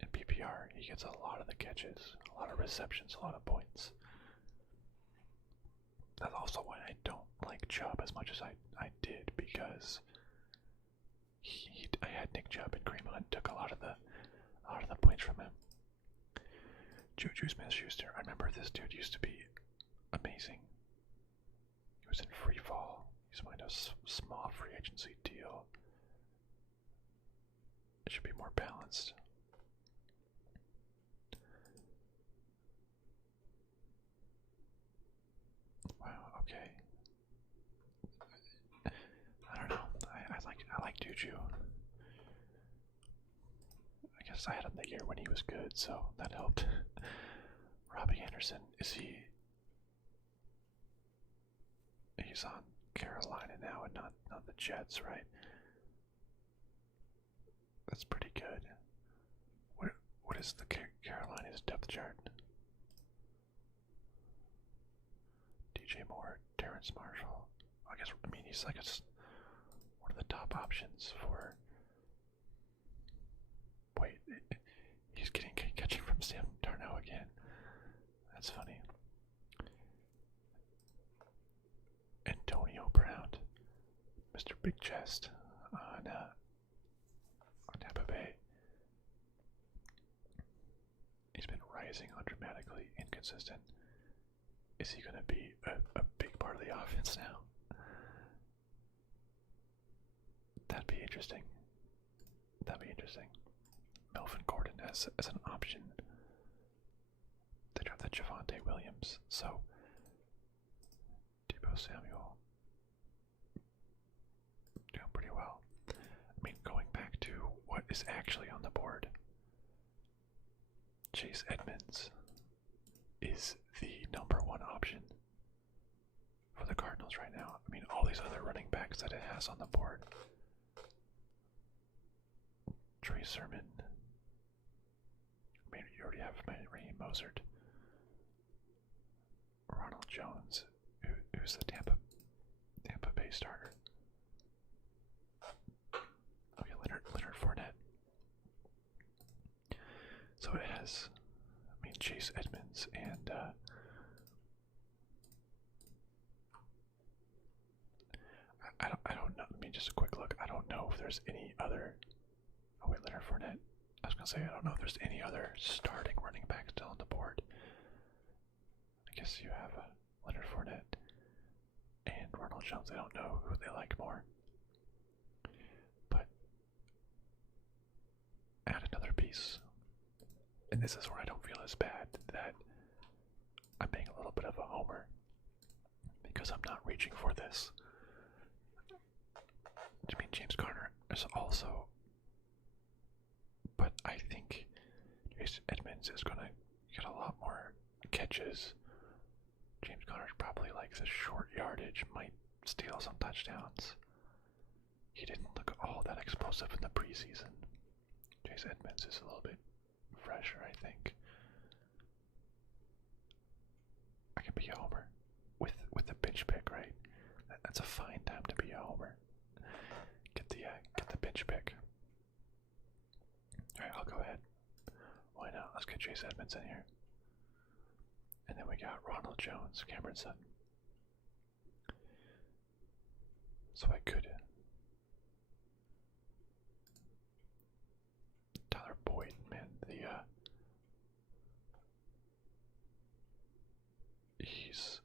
in PPR, he gets a lot of the catches, a lot of receptions, a lot of points. That's also why I don't like Chubb as much as I did, because I had Nick Chubb and Kareem Hunt took a lot of the points from him. Juju Smith-Schuster, I remember this dude used to be amazing. He was in free fall. He's signed a small free agency deal. It should be more balanced. Wow, okay. I don't know. I like Juju. I guess I had him the year when he was good, so that helped. Robbie Anderson, he's on Carolina now and not the Jets, right? That's pretty good. What is the Carolina's depth chart? DJ Moore, Terrence Marshall. He's like one of the top options for. Wait, he's catching from Sam Darnold again. That's funny. Antonio Brown, Mr. Big Chest on Tampa Bay. He's been rising dramatically, inconsistent. Is he going to be a big part of the offense now? That'd be interesting. Melvin Gordon as an option. They drafted Javonte Williams, so Deebo Samuel doing pretty well. Going back to what is actually on the board, Chase Edmonds is the #1 option for the Cardinals right now. All these other running backs that it has on the board. Trey Sermon, you already have Raheem Mostert. Ronald Jones, who's the Tampa Bay starter. Okay, Leonard Fournette. So it has, Chase Edmonds and I don't know. Just a quick look. I don't know if there's any other. Oh wait, Leonard Fournette. I was gonna say I don't know if there's any other starting running back still on the board. I guess you have Leonard Fournette and Ronald Jones. I don't know who they like more, but add another piece. And this is where I don't feel as bad that I'm being a little bit of a homer because I'm not reaching for this. James Conner is also, but I think Chase Edmonds is going to get a lot more catches. James Conner's probably like the short yardage, might steal some touchdowns. He didn't look all that explosive in the preseason. Chase Edmonds is a little bit fresher, I think. I can be a homer with the bench pick, right? That's a fine time to be a homer. Get the bench pick. All right, I'll go ahead. Why not? Let's get Chase Edmonds in here, and then we got Ronald Jones, Cameron Sutton. So I could. Tyler Boyd, man, he's.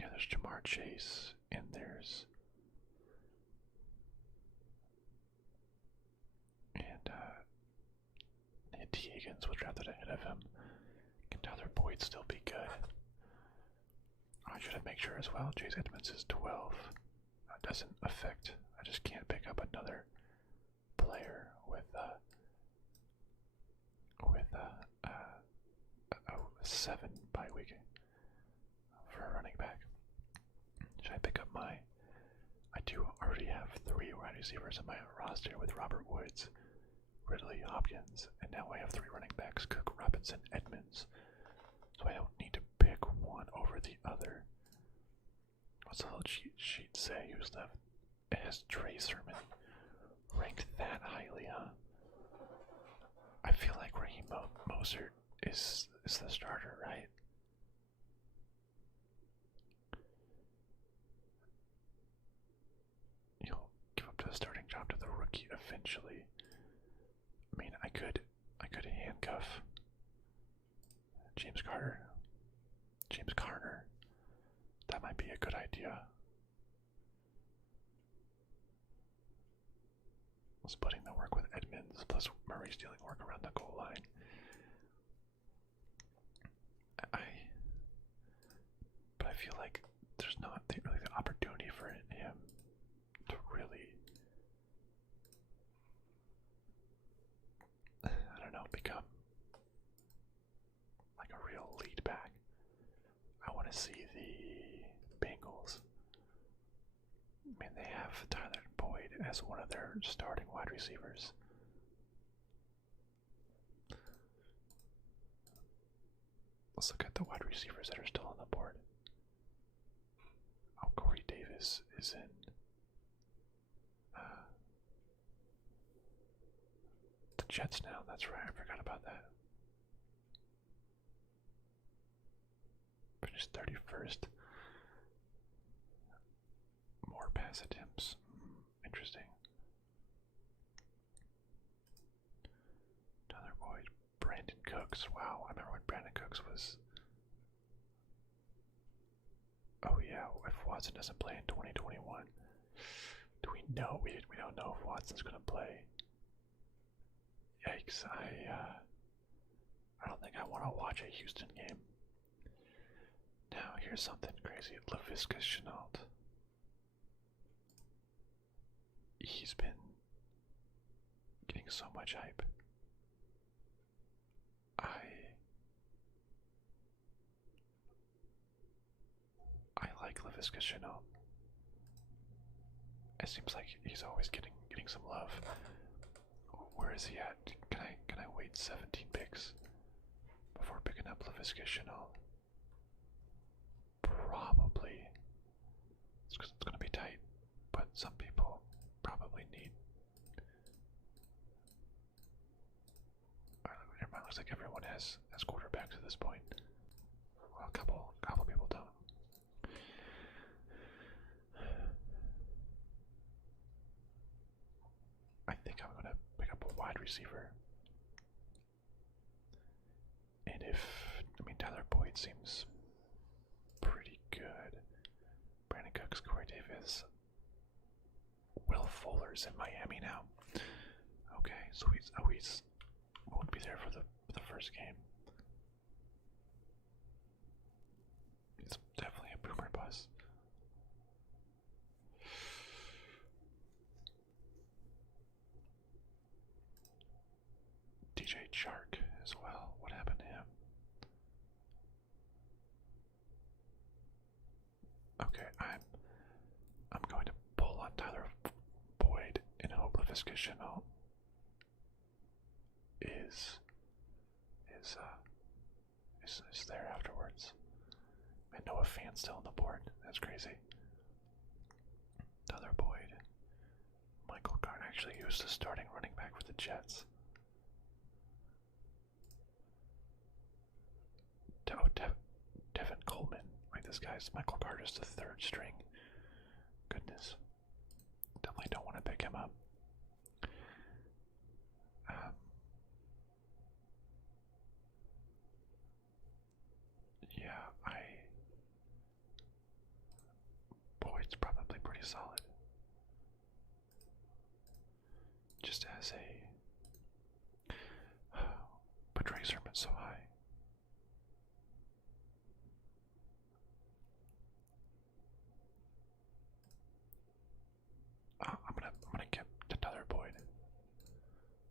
Yeah, there's Jamar Chase, and there's. And T. Higgins was drafted ahead of him. Can Tyler Boyd still be good? I should have made sure as well. Chase Edmonds is 12. That doesn't affect. I just can't pick up another player with 7 by week for a running back. Should I pick up my? I do already have 3 wide receivers on my roster with Robert Woods, Ridley, Hopkins, and now I have 3 running backs: Cook, Robinson, Edmonds. So I don't need to pick one over the other. What's the little cheat sheet say? Who's left? It has Trey Sermon ranked that highly, huh? I feel like Raheem Mostert is the starter, right? You'll give up the starting job to the rookie eventually. I could handcuff James Conner. That might be a good idea. Splitting the work with Edmonds plus Murray stealing work around the goal line. But I feel like there's not really the opportunity for him to really, I don't know, become like a real lead back. I want to see the Bengals. They have Tyler Boyd as one of their starting wide receivers. Let's look at the wide receivers that are still on the board. Oh, Corey Davis is in the Jets now. That's right, I forgot about that. Finished 31st. More pass attempts. Interesting. Tyler Boyd, Brandon Cooks. Wow, I remember when Brandon Cooks was. Oh yeah, if Watson doesn't play in 2021, do we know? We don't know if Watson's gonna play. Yikes! I don't think I want to watch a Houston game. Now here's something crazy. Laviska Shenault. He's been getting so much hype. I like Laviska Shenault. It seems like he's always getting some love. is he at? Can I wait 17 picks before picking up LaVisca Chenault? Probably. It's gonna be tight, but some people probably need. It looks like everyone has quarterbacks at this point. Well, a couple people don't. I think I'm gonna pick up a wide receiver. And Tyler Boyd seems pretty good. Brandon Cooks, Corey Davis. Will Fuller's in Miami now. Okay, so he won't be there for the first game. It's definitely a boomer bust. DJ Chark as well. What happened to him? Okay, I'm going to pull on Tyler Boyd in hope LaVisca Chenault is there afterwards. And Noah Fant still on the board. That's crazy. Tyler Boyd. Michael Gard. Actually, he was the starting running back for the Jets. Devin Coleman. Like, this guy's Michael Carter's the third string. Goodness. Definitely don't want to pick him up. Yeah, Boyd's probably pretty solid. Just as but Trey Sermon's so high. I'm gonna get to Tyler Boyd.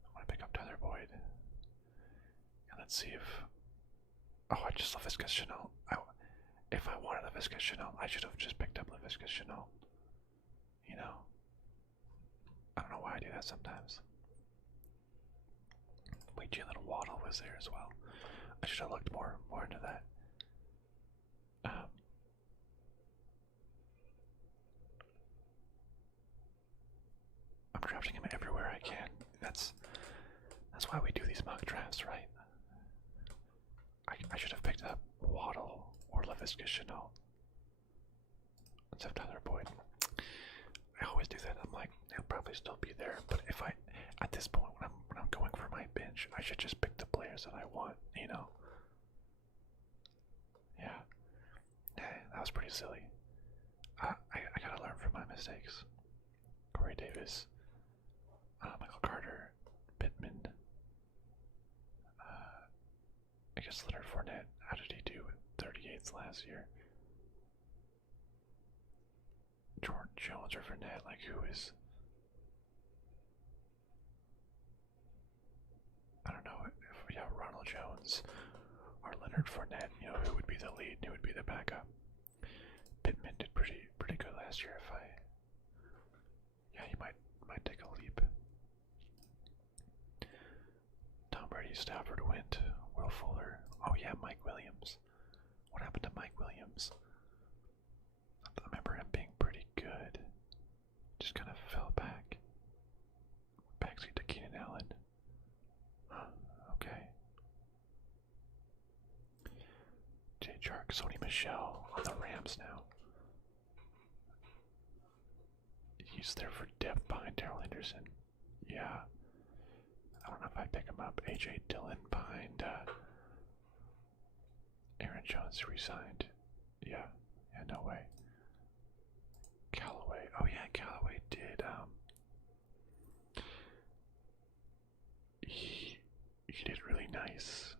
I'm gonna pick up Tyler Boyd. And let's see if I just love LaVisca Chenault. If I wanted LaVisca Chenault, I should have just picked up LaVisca Chenault. You know? I don't know why I do that sometimes. Wait, Jalen Waddle was there as well. I should have looked more into that. I'm drafting him everywhere I can. That's why we do these mock drafts, right? I should have picked up Waddle or LaVisca Chenault. Let's have Tyler Boyd. I always do that. I'm like, he'll probably still be there, but if at this point when I'm going for my bench, I should just pick the players that I want, you know? Yeah. That was pretty silly. I gotta learn from my mistakes. Corey Davis, Michael Carter, Pittman. I guess Leonard Fournette. How did he do with 38s last year? Jordan Jones or Fournette, like who is? I don't know if we have Ronald Jones or Leonard Fournette, you know, who would be the lead and who would be the backup. Pittman did pretty good last year. He might take a leap. Tom Brady, Stafford went. Will Fuller. Oh yeah, Mike Williams. What happened to Mike Williams? I remember him being pretty good. Just kind of fell back. Backseat to Keenan Allen. Okay. Jay Chark, Sony Michel on the Rams now. He's there for depth behind Darrell Henderson. Yeah. I don't know if I'd pick him up. AJ Dillon behind Aaron Jones resigned. Yeah, no way. Callaway. Oh yeah, Callaway did he did really nice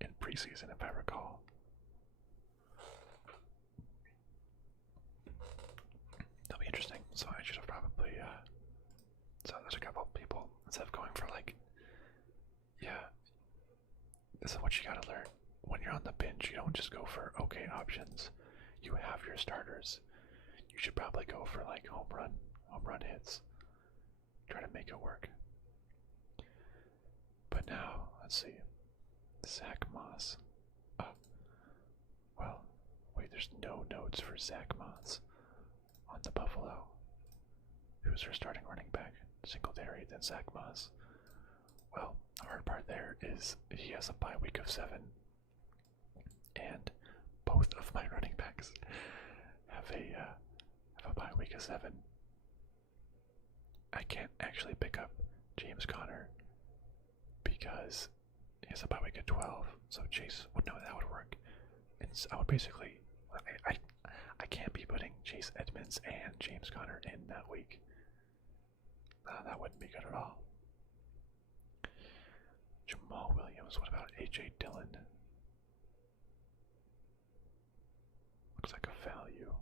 in preseason if I recall. That'll be interesting. So I should have probably so there's a couple people, instead of going for like, yeah, this is what you gotta learn. When you're on the bench, you don't just go for okay options. You have your starters. You should probably go for like home run hits. Try to make it work. now, let's see. Zach Moss. Well, wait, there's no notes for Zach Moss on the Buffalo. Who's our starting running back? Singletary, then Zach Moss. Well, the hard part there is he has a bye week of 7. And both of my running backs have a bye week of 7. I can't actually pick up James Conner because he has a bye week of 12. So Chase would know that would work. And so I would basically, I can't be putting Chase Edmonds and James Conner in that week. That wouldn't be good at all. Jamal Williams, what about AJ Dillon? Looks like a value.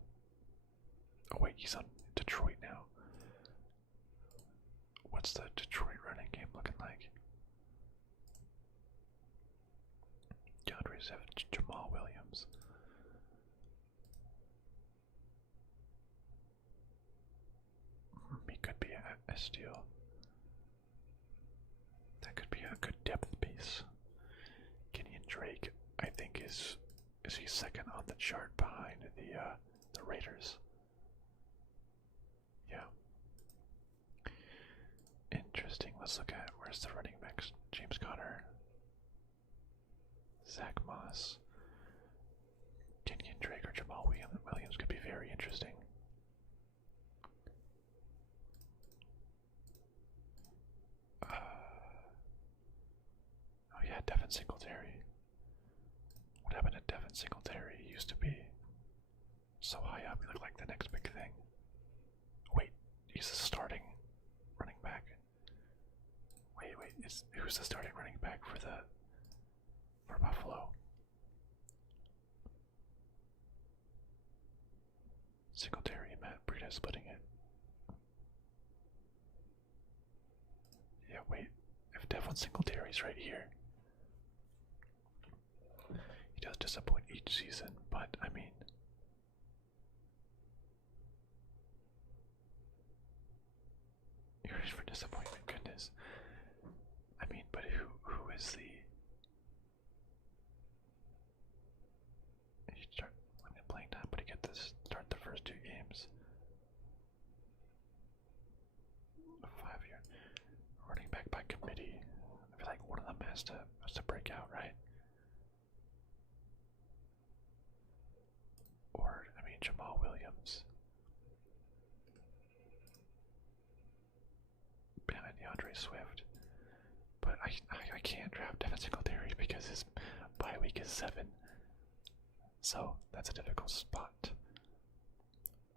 Oh wait, he's on Detroit now. What's the Detroit running game looking like? DeAndre Savage, Jamal Williams. He could be a steal. That could be a good depth piece. Kenyon Drake, I think, is he second on the chart behind the Raiders? Yeah. Interesting. Let's look at where's the running backs. James Conner, Zach Moss, Kenyon Drake, or Jamal Williams could be very interesting. Oh yeah, Devin Singletary. What happened to Devin Singletary? He used to be so high up. He looked like the next big thing. Wait, he's the starting running back. Wait, who's the starting running back for Buffalo? Singletary and Matt Breida splitting it. Yeah, wait. If Devin Singletary's right here, he does disappoint each season, but I mean, you're ready for disappointment, goodness. I mean, but who is the? You start when in playing time, but he get this start the first 2 games. 5-year running back by committee. I feel like one of them has to break out, right? Or I mean, Jamal Williams. And DeAndre Swift. But I can't draft Devin Singletary because his bye week is 7. So that's a difficult spot.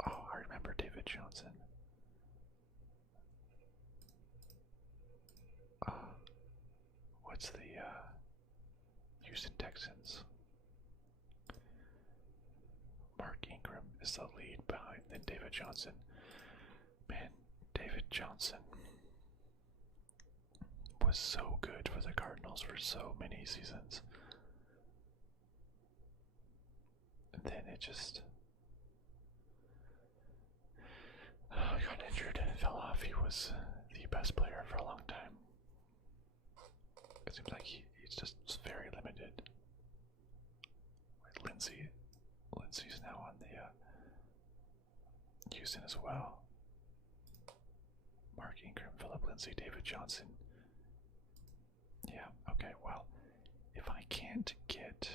Oh, I remember David Johnson. What's the Houston Texans? Mark Ingram is the lead behind then David Johnson. Man, David Johnson was so good for the Cardinals for so many seasons. And then it just got injured and fell off. He was the best player for a long time. It seems like he's just very limited. Wait, Lindsey's now on the Houston as well. Mark Ingram, Philip Lindsey, David Johnson. Yeah, okay, well, if I can't get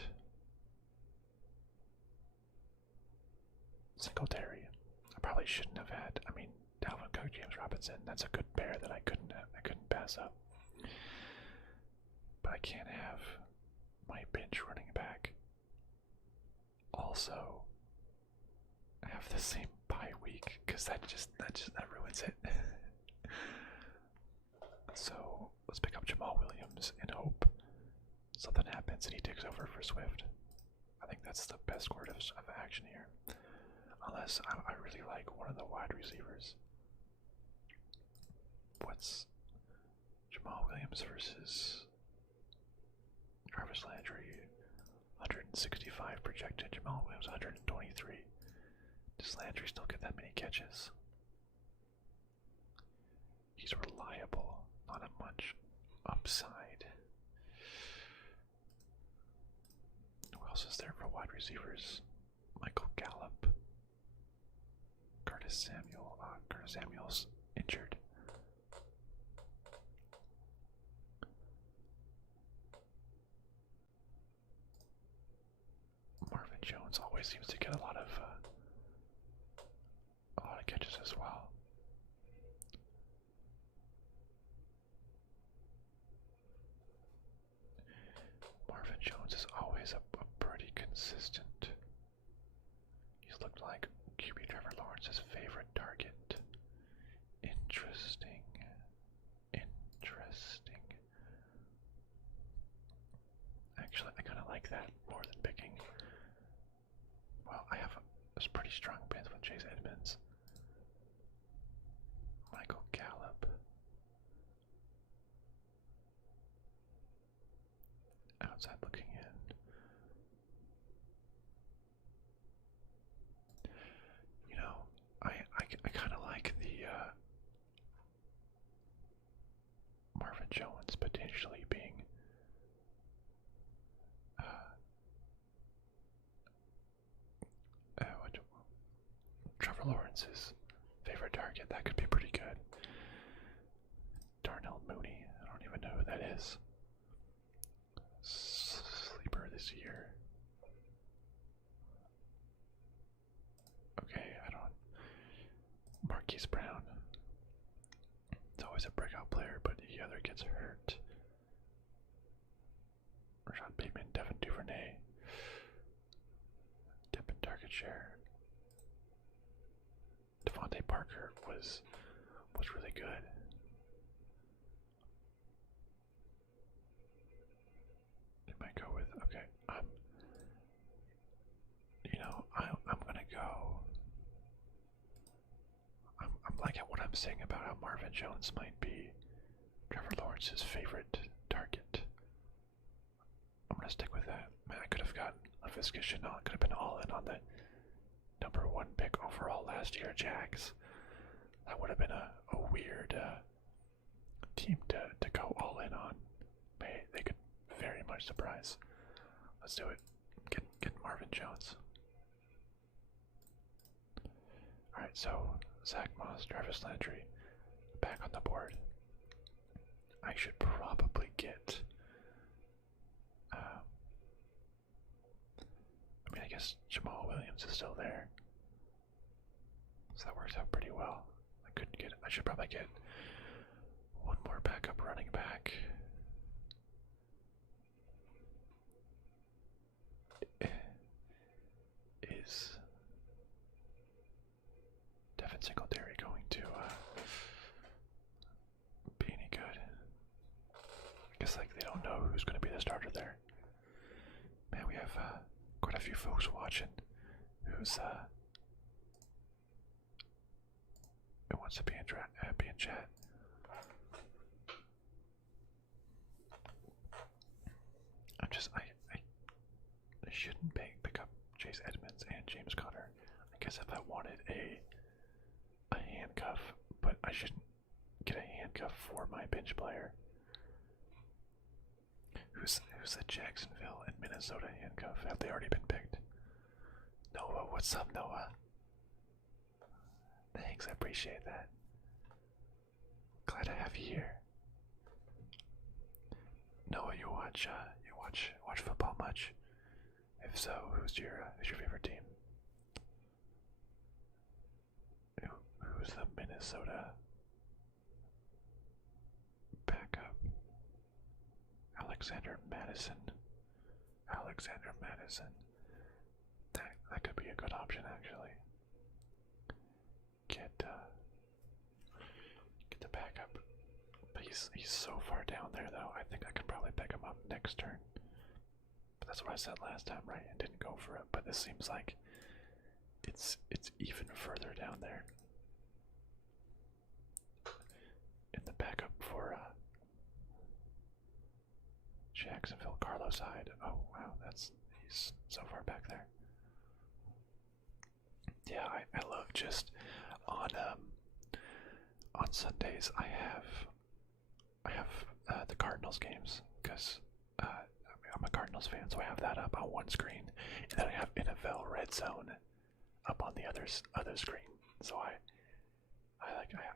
Singletary, I probably shouldn't have had. I mean, Alvin Cook, James Robinson. That's a good pair that I couldn't pass up. But I can't have my bench running back also have the same bye week because that ruins it. So let's pick up Jamal Williams and hope something happens and he takes over for Swift. I think that's the best course of action here. Unless I really like one of the wide receivers. What's Jamal Williams versus Travis Landry? 165 projected. Jamal Williams 123. Does Landry still get that many catches? He's reliable. Not much upside. else is there for wide receivers? Michael Gallup. Curtis Samuel. Curtis Samuel's injured. Marvin Jones always seems to get a lot of catches as well. Marvin Jones is always a pretty consistent. He's looked like QB Trevor Lawrence's favorite target. Interesting. Actually, I kind of like that more than picking. Well, I have a pretty strong band with Chase Edmonds. Michael Gallup. Outside looking in. You know, I kind of like the Marvin Jones potentially being Trevor Lawrence's favorite target. That could be pretty good. Darnell Mooney. I don't even know who that is. Sleeper this year. Okay, I don't. Marquise Brown. It's always a breakout player, but he either gets hurt. Rashad Bateman, Devin Duvernay. Dip in target share. Devontae Parker was really good. It might go with okay. I'm gonna go. I'm liking what I'm saying about how Marvin Jones might be Trevor Lawrence's favorite target. I'm gonna stick with that. Man, I could have gotten a Visca Chanel. Could have been all in on the #1 pick overall last year, Jags. That would have been a weird team to go all in on. They could very much surprise. Let's do it. Get Marvin Jones. Alright, so Zach Moss, Travis Landry, back on the board. I should probably get I guess Jamal Williams is still there. So that works out pretty well. I should probably get one more backup running back. Is Devin Singletary going to be any good? I guess they don't know who's going to be the starter there. Man, we have quite a few folks watching who wants to be in chat. I shouldn't pick up Chase Edmonds and James Conner. I guess if I wanted a handcuff, but I shouldn't get a handcuff for my bench player. Who's the Jacksonville and Minnesota handcuff? Have they already been picked? Noah, what's up, Noah? Thanks, I appreciate that. Glad to have you here. Noah, you watch football much? If so, who's your favorite team? Who's the Minnesota backup? Alexander Madison. That could be a good option, actually. Get the backup. But he's so far down there, though. I think I could probably pick him up next turn. But that's what I said last time, right? And didn't go for it. But this seems like it's even further down there. In the backup for Jacksonville, Carlos Hyde. Oh wow, he's so far back there. Yeah, I love just on Sundays I have the Cardinals games because I'm a Cardinals fan, so I have that up on one screen, and then I have NFL Red Zone up on the other screen. So I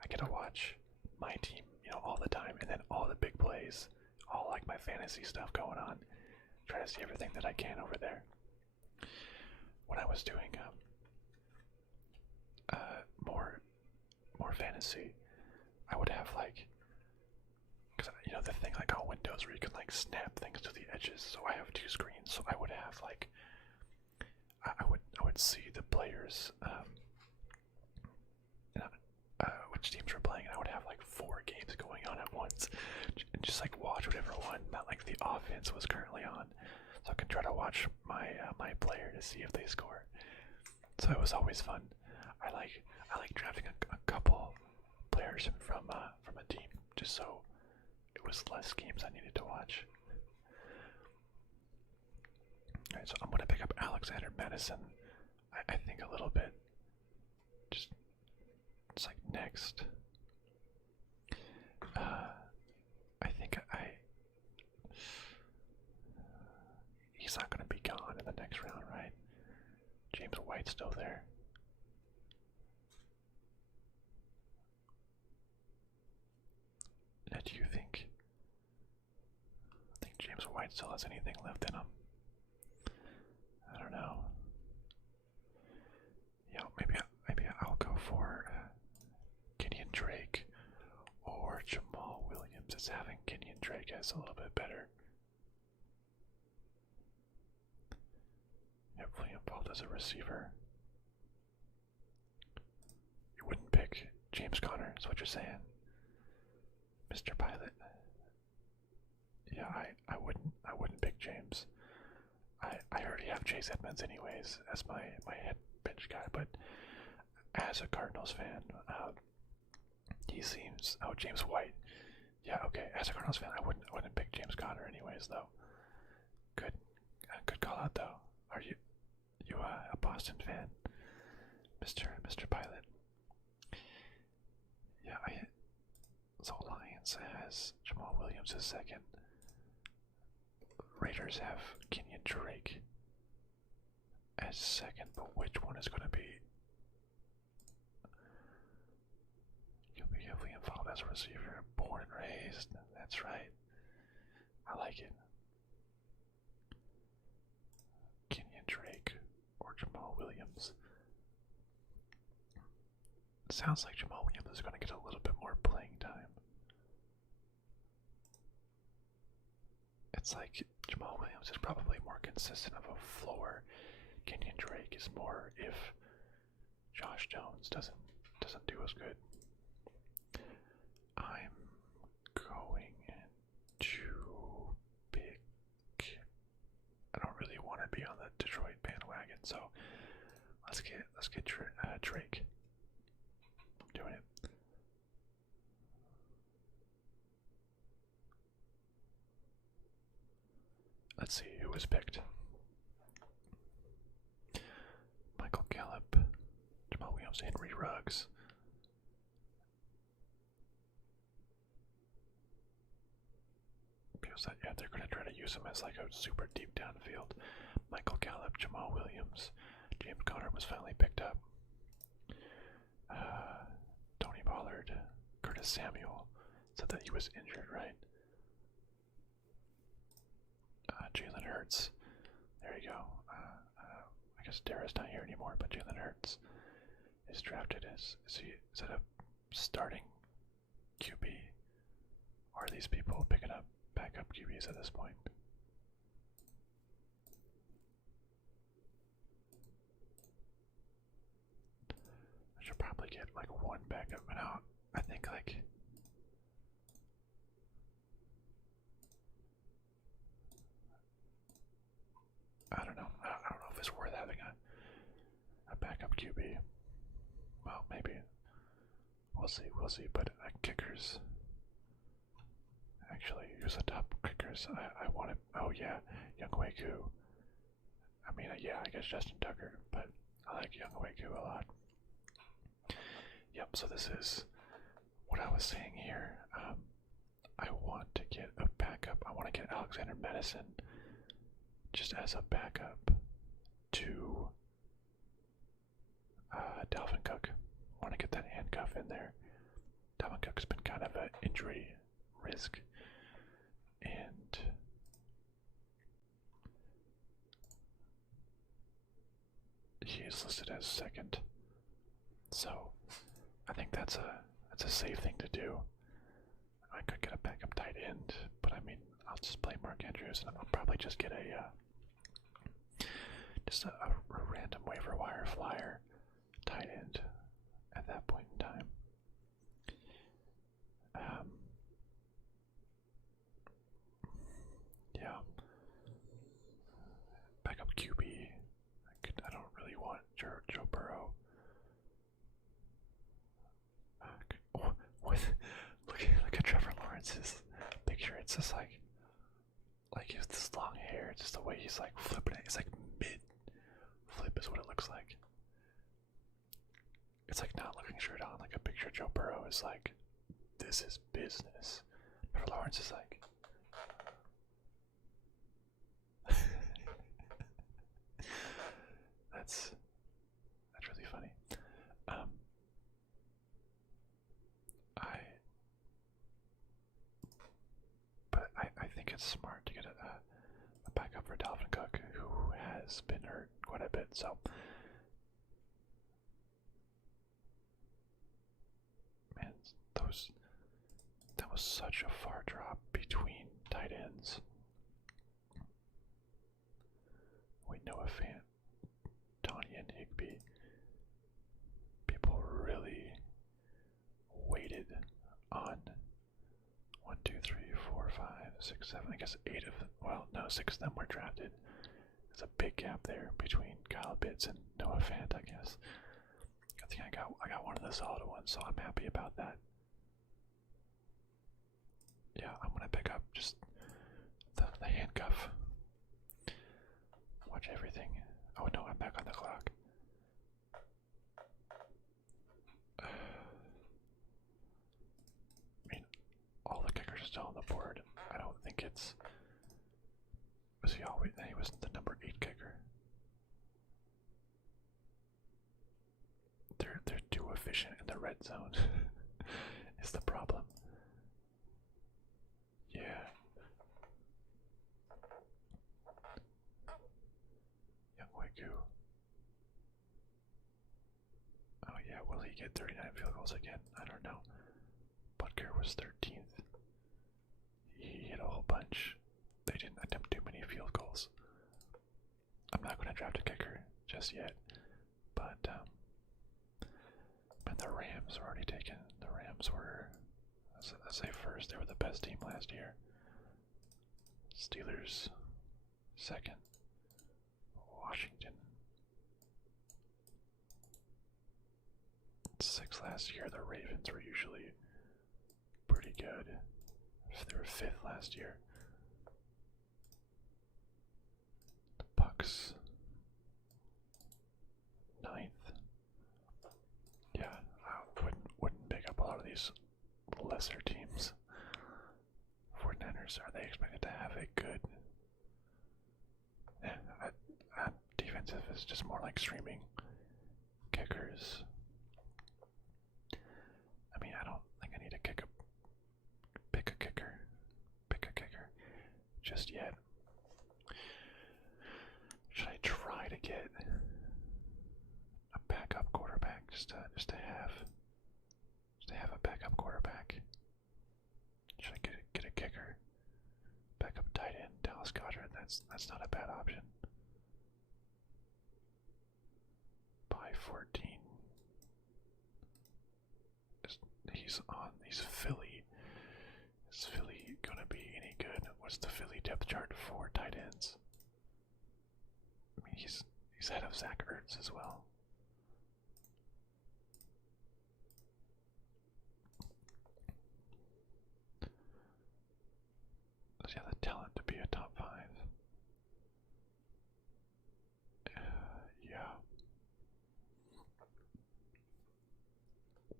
get to watch my team, all the time, and then all the big plays, all like my fantasy stuff going on. Try to see everything that I can over there. When I was doing more fantasy, I would have because the thing like on Windows where you can like snap things to the edges. So I have two screens, so I would have I would see the players which teams were playing, and I would have like 4 games going on at once, and just like watch whatever one that like the offense was currently on, so I can try to watch my player to see if they score. So it was always fun. I like drafting a couple players from a team, just so it was less games I needed to watch. Alright, so I'm gonna pick up Alexander Madison. I think a little bit. Just it's like next. I think he's not gonna be gone in the next round, right? James White's still there. Now, do you think James White still has anything left in him? I don't know. Yeah, maybe I'll go for Kenyon Drake or Jamal Williams. It's having Kenyon Drake as a little bit better. Yep, William Bolt as a receiver. You wouldn't pick James Conner, is what you're saying, Mr. Pilot. Yeah, I wouldn't pick James. I already have Chase Edmonds anyways as my head bench guy, but as a Cardinals fan, he seems James White. Yeah, okay. As a Cardinals fan, I wouldn't pick James Conner anyways though. Good call out though. Are you a Boston fan, Mr. Pilot? Yeah, so Lions has Jamal Williams as second. Raiders have Kenyon Drake as second, but which one is going to be? You'll be heavily involved as a receiver, born and raised. That's right. I like it. Kenyon Drake or Jamal Williams. Sounds like Jamal Williams is going to get a little bit more playing time. It's like Jamal Williams is probably more consistent of a floor. Kenyon Drake is more if Josh Jones doesn't do as good. I'm going to pick. I don't really want to be on the Detroit bandwagon, so let's get Drake. I'm doing it. Let's see who was picked. Michael Gallup, Jamal Williams, Henry Ruggs. Because yeah, they're going to try to use him as like a super deep downfield. Michael Gallup, Jamal Williams, James Conner was finally picked up. Tony Pollard, Curtis Samuel said that he was injured, right? Jalen Hurts. There you go. I guess Dara's not here anymore, but Jalen Hurts is drafted as is that a starting QB? Or are these people picking up backup QBs at this point? I should probably get like one backup, but now I think like I don't know. I don't know if it's worth having a backup QB. Well, maybe. We'll see. But kickers. Actually, who's the top kickers? I want to. Oh yeah, Younghoe. I mean, yeah, I guess Justin Tucker, but I like Younghoe a lot. Yep. So this is what I was saying here. I want to get a backup. I want to get Alexander Madison just as a backup to Dalvin Cook. I want to get that handcuff in there. Dalvin Cook's been kind of an injury risk, and he is listed as second. So I think that's a safe thing to do. I could get a backup tight end, but I mean, I'll just play Mark Andrews, and I'll probably just get a random waiver wire flyer tight end at that point in time. Yeah. Backup QB. I don't really want Joe Burrow. Look at Trevor Lawrence's picture. It's just like he has this long hair. Just the way he's like flipping it. It's like mid flip is what it looks like. It's like not looking straight on. Like a picture of Joe Burrow is like, this is business. Trevor Lawrence is like. That's really funny. I think it's smart to get a backup for Dalvin Cook, who has been hurt quite a bit. So, man, that was such a far drop between tight ends. Wait, Noah Fant, Tanya and Higbee. People really waited on 1, 2, 3, 4, 5, 6, 7. I guess 8 of them. Well, no, 6 of them were drafted. There's a big gap there between Kyle Pitts and Noah Fant, I guess. I think I got one of the solid ones, so I'm happy about that. Yeah, I'm gonna pick up just the handcuff. Watch everything. Oh no, I'm back on the clock. I mean, all the kickers are still on the board. I don't think it's. Was he always? He wasn't the number 8 kicker. They're too efficient in the red zone. Is the problem? Yeah. Young Waiku. Oh yeah, will he get 39 field goals again? I don't know. Butker was 13th. He hit a whole bunch. They didn't attempt too many field goals. I'm not going to draft a kicker just yet, but the Rams were already taken. The Rams were, let's say first, they were the best team last year. Steelers, second. Washington, 6th last year. The Ravens were usually pretty good. They were 5th last year. The Bucks, 9th. Yeah, I wouldn't pick up a lot of these lesser teams. 49ers, are they expected to have a good? Defensive is just more like streaming. Kickers. I mean, I don't think I need to pick a kicker just yet. Should I try to get a backup quarterback just to have a backup quarterback? Should I get a kicker? Backup tight end, Dallas Goedert. That's not a bad option. By 14. He's Philly. Is Philly gonna be any good? What's the Philly depth chart for tight ends? I mean, he's ahead of Zach Ertz as well. Does he have the talent to be a top 5? Yeah.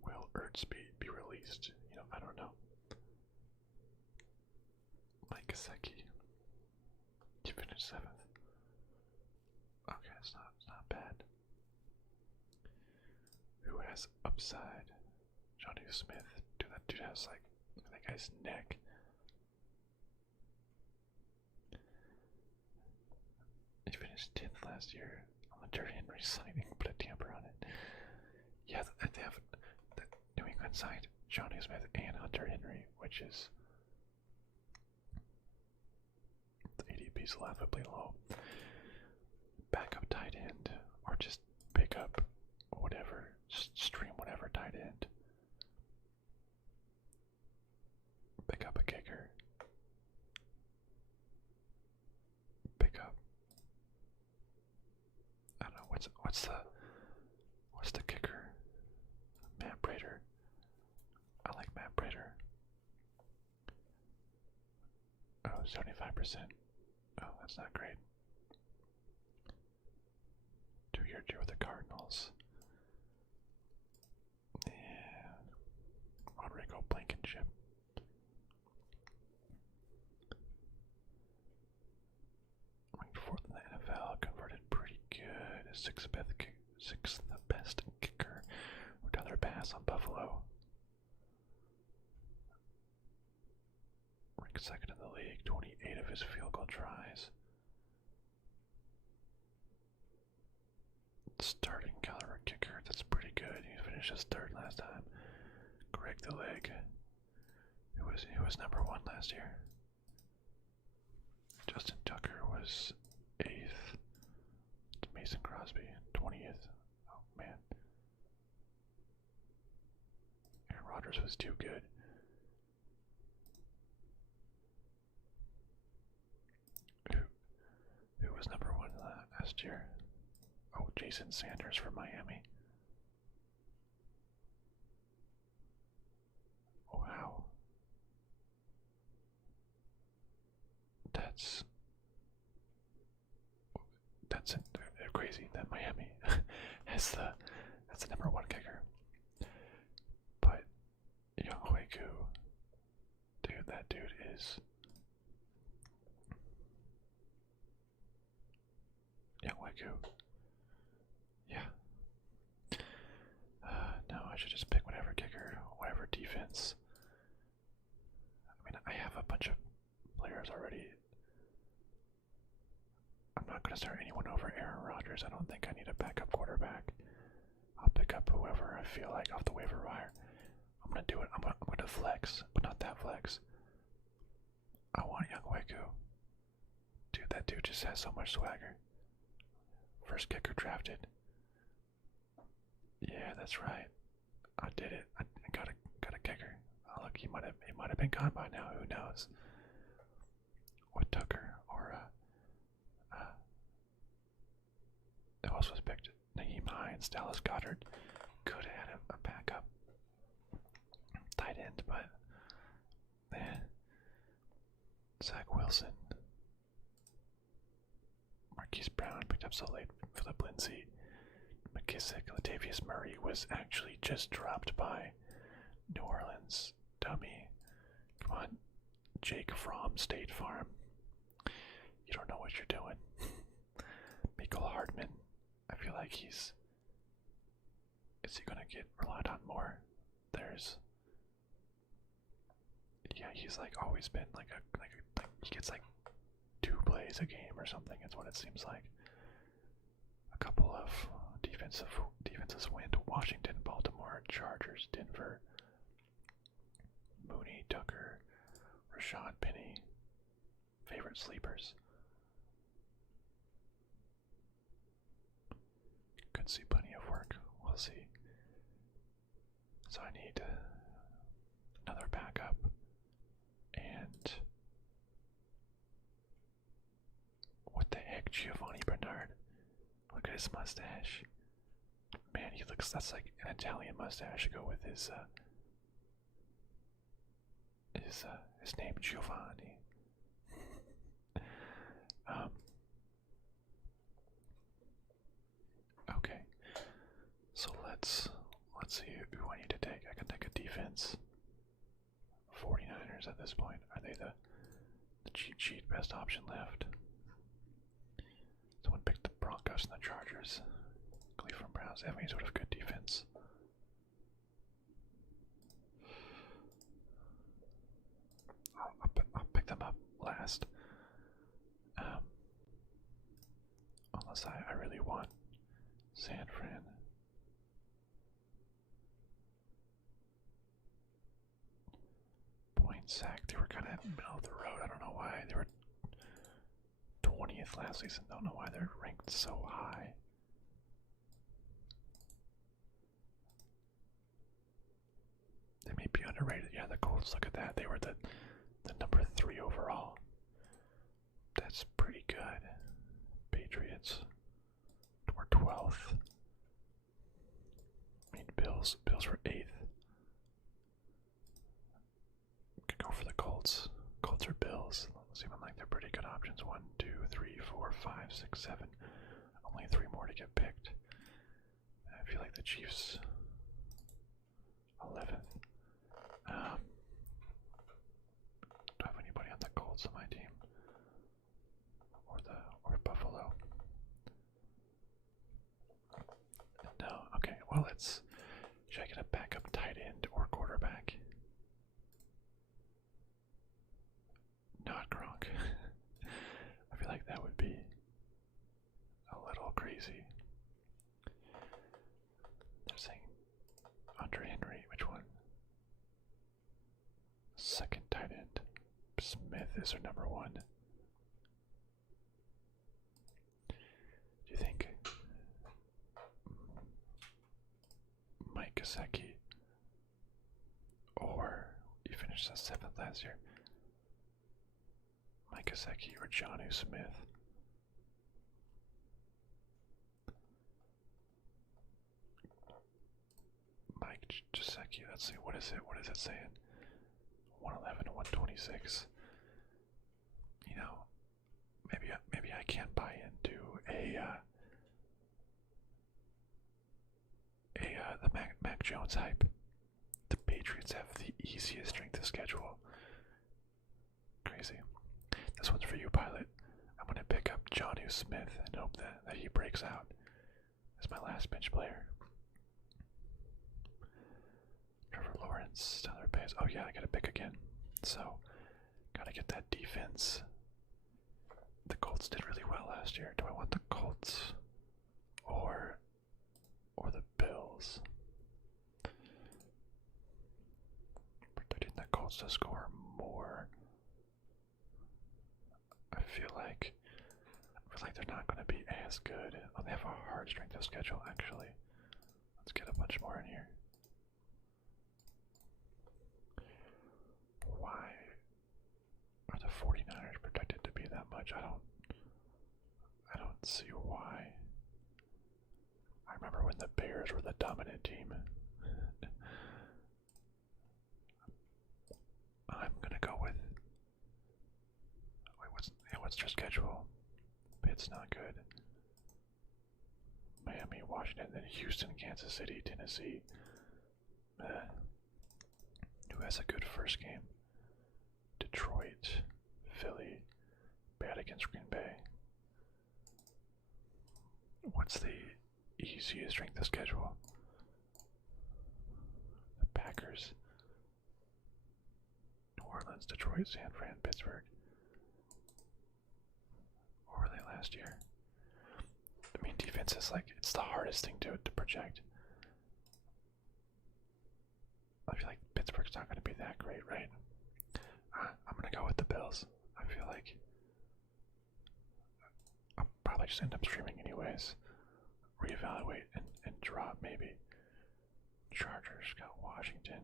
Will Ertz be released? You know, I don't know. Mike Gesicki. He finished 7th. left side. Johnny Smith. Dude, that dude has like, look at that guy's neck. He finished 10th last year on the Derrick Henry signing, put a tamper on it. Yeah, they have the New England signed Johnny Smith and Hunter Henry, which is the ADP's laughably low. Backup tight end, or just pick up whatever, just stream whatever tight end. Pick up a kicker. Pick up. I don't know what's the kicker? Matt Prater. I like Matt Prater. Oh, 75%. Oh, that's not great. 2-year deal with the Cardinals. Yeah. Rodrigo Blankenship. Ranked 4th in the NFL, converted pretty good. Sixth best kicker. Another pass on Buffalo. Ranked 2nd in the league, 28 of his field goal tries. Starting caliber kicker, that's pretty good. He finished his 3rd last time. Greg the Leg, who was number 1 last year. Justin Tucker was 8th. Mason Crosby, 20th. Oh man. Aaron Rodgers was too good. Who was number 1 last year? Oh, Jason Sanders for Miami. Wow. That's crazy that Miami has that's the number 1 kicker. But Younghoe, dude, that dude is Younghoe. Yeah. No, I should just pick whatever kicker, whatever defense. I mean, I have a bunch of players already. I'm not going to start anyone over Aaron Rodgers. I don't think I need a backup quarterback. I'll pick up whoever I feel like off the waiver wire. I'm going to do it. I'm going to flex, but not that flex. I want Younghoe. Dude, that dude just has so much swagger. First kicker drafted. Yeah, that's right. I did it. I got a kicker. Oh, look, he might have been gone by now. Who knows? What Tucker or who else was picked? Naheem Hines, Dallas Goedert. Could have had a backup tight end, but Zach Wilson, Marquise Brown picked up so late. Philip Lindsay. McKissick, Latavius Murray was actually just dropped by New Orleans. Dummy. Come on. Jake from State Farm. You don't know what you're doing. Mecole Hardman. I feel like is he gonna get relied on more? Yeah, he's like always been like he gets like 2 plays a game or something. It's what it seems like. A couple of defenses went to Washington, Baltimore, Chargers, Denver, Mooney, Tucker, Rashad Penny. Favorite sleepers. Could see plenty of work. We'll see. So I need another backup and what the heck, Giovanni Bernard? Look at his mustache. Man, that's like an Italian mustache. Go with his name, Giovanni. Okay. So let's see who I need to take. I can take a defense. 49ers at this point. Are they the cheat sheet best option left? Someone picked the Broncos and the Chargers. Cleveland Browns. They have any sort of good defense. sack. They were kind of middle of the road. I don't know why. They were 20th last season. Don't know why they're ranked so high. They may be underrated. Yeah, the Colts, look at that. They were the number 3 overall. That's pretty good. Patriots were 12th. I mean, Bills were 8th. Could go for the Colts. Colts or Bills. Seem like they're pretty good options. 1, 2, 3, 4, 5, 6, 7. Only 3 more to get picked. I feel like the Chiefs 11th. Do I have anybody on the Colts on my team? Or Buffalo? No. Okay. Well, should I get a backup tight end or quarterback? Not Gronk. I feel like that would be a little crazy. They're saying Andre Henry. Which one? Second tight end. Smith is our number 1. Do you think Mike Gesicki, or he finished 7th last year? Mike Gesicki or Jonnu Smith? Mike Gesicki. Let's see. What is it? What is it saying? 111 to 126. You know, maybe I can't buy into the Mac Jones hype. The Patriots have the easiest strength of schedule. Crazy. This one's for you, Pilot. I'm gonna pick up Jonnu Smith and hope that he breaks out as my last bench player. Trevor Lawrence, Tyler Bass. Oh yeah, I gotta pick again. So, gotta get that defense. The Colts did really well last year. Do I want the Colts or the Bills? Predicting the Colts to score more. I feel like they're not going to be as good. Oh, they have a hard strength of schedule, actually. Let's get a bunch more in here. Why are the 49ers projected to be that much? I don't see why. I remember when the Bears were the dominant team. I'm gonna go with. What's their schedule? It's not good. Miami, Washington, then Houston, Kansas City, Tennessee. Who has a good first game? Detroit, Philly, bad against Green Bay. What's the easiest strength of schedule? The Packers, New Orleans, Detroit, San Fran, Pittsburgh. What were they last year? I mean, defense is it's the hardest thing to project. I feel like Pittsburgh's not going to be that great, right? I'm going to go with the Bills. I feel like I'll probably just end up streaming anyways. Reevaluate and drop maybe. Chargers got Washington.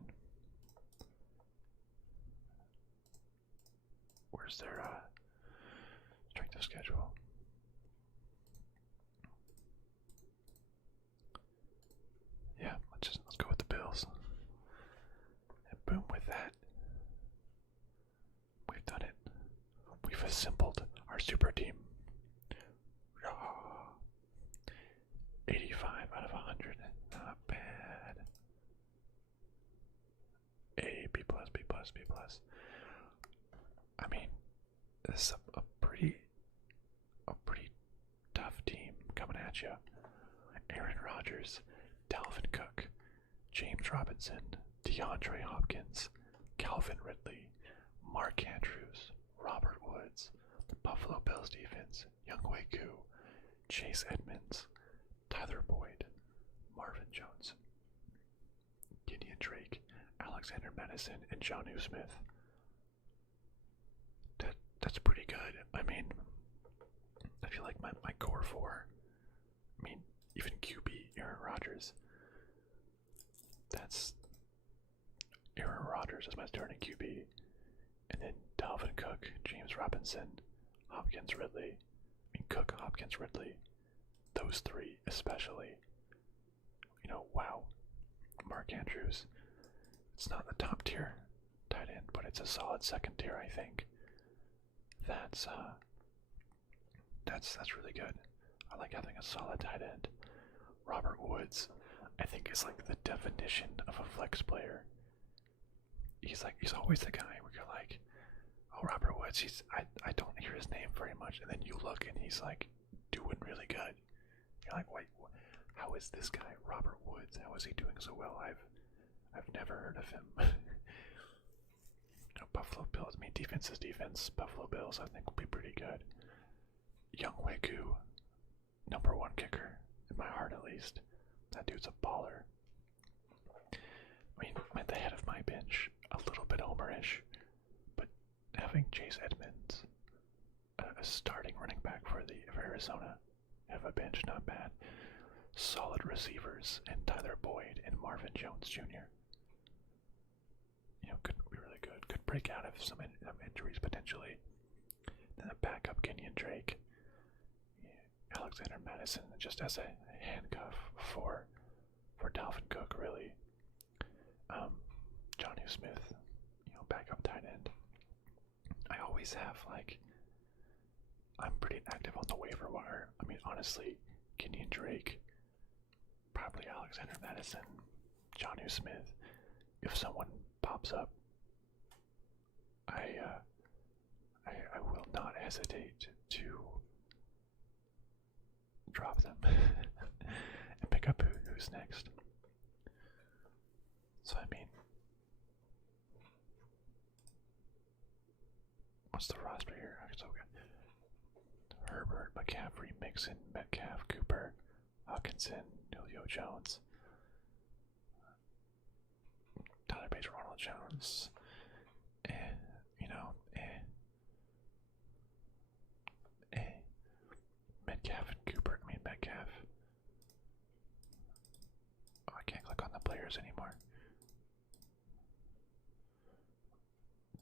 Where's their strength of schedule? Yeah, let's go with the Bills. And boom, with that, we've done it. We've assembled our super team. 85 out of 100. Not bad. A, B plus, B plus, B plus. I mean, this is a pretty tough team coming at you. Aaron Rodgers, Alvin Cook, James Robinson, DeAndre Hopkins, Calvin Ridley, Mark Andrews, Robert Woods, the Buffalo Bills defense, Younghoe Koo, Chase Edmonds, Tyler Boyd, Marvin Jones, Gideon Drake, Alexander Madison, and Jonnu Smith. that's pretty good. I mean, I feel like my core four, I mean, even QB, Aaron Rodgers, that's Aaron Rodgers is my starting QB. And then Dalvin Cook, James Robinson, Hopkins, Ridley. I mean, Cook, Hopkins, Ridley. Those three, especially. You know, wow. Mark Andrews. It's not the top tier tight end, but it's a solid second tier, I think. That's really good. I like having a solid tight end. Robert Woods, I think, is like the definition of a flex player. He's always the guy where you're like, oh, Robert Woods, I don't hear his name very much, and then you look and he's like doing really good. You're like, wait, how is this guy Robert Woods? How is he doing so well? I've never heard of him. Buffalo Bills. I mean, defense is defense. Buffalo Bills, I think, will be pretty good. Young Wegu, number one kicker in my heart, at least. That dude's a baller. I mean, I'm at the head of my bench, a little bit homerish, but having Chase Edmonds, a starting running back for Arizona, have a bench, not bad. Solid receivers in Tyler Boyd and Marvin Jones Jr. Could be really good. Could break out of some injuries potentially. Then a backup Kenyon Drake, Alexander Madison, just as a handcuff for Dalvin Cook, really. Johnny Smith, backup tight end. I always have I'm pretty active on the waiver wire. I mean, honestly, Kenyon Drake, probably Alexander Madison, Johnny Smith. If someone pops up, I will not hesitate to drop them and pick up who's next. So I mean, what's the roster here? So good. Herbert, McCaffrey, Mixon, Metcalf, Cooper, Hawkinson, Julio Jones, Tyler Bates, Ronald Jones, and Metcalf and Cooper. I mean Metcalf. Oh, I can't click on the players anymore.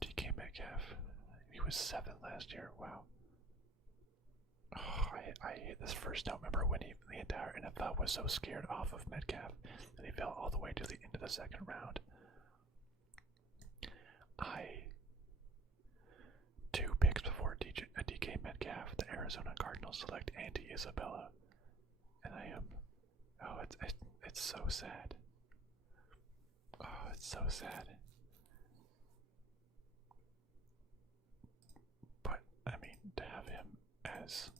DK Metcalf. He was 7th last year. Wow. Oh, I hate this first note. Remember when the entire NFL was so scared off of Metcalf that he fell all the way to the end of the second round. Two picks before DK Metcalf, the Arizona Cardinals select Andy Isabella, and I am, it's so sad. Oh, it's so sad. But I mean, to have him as,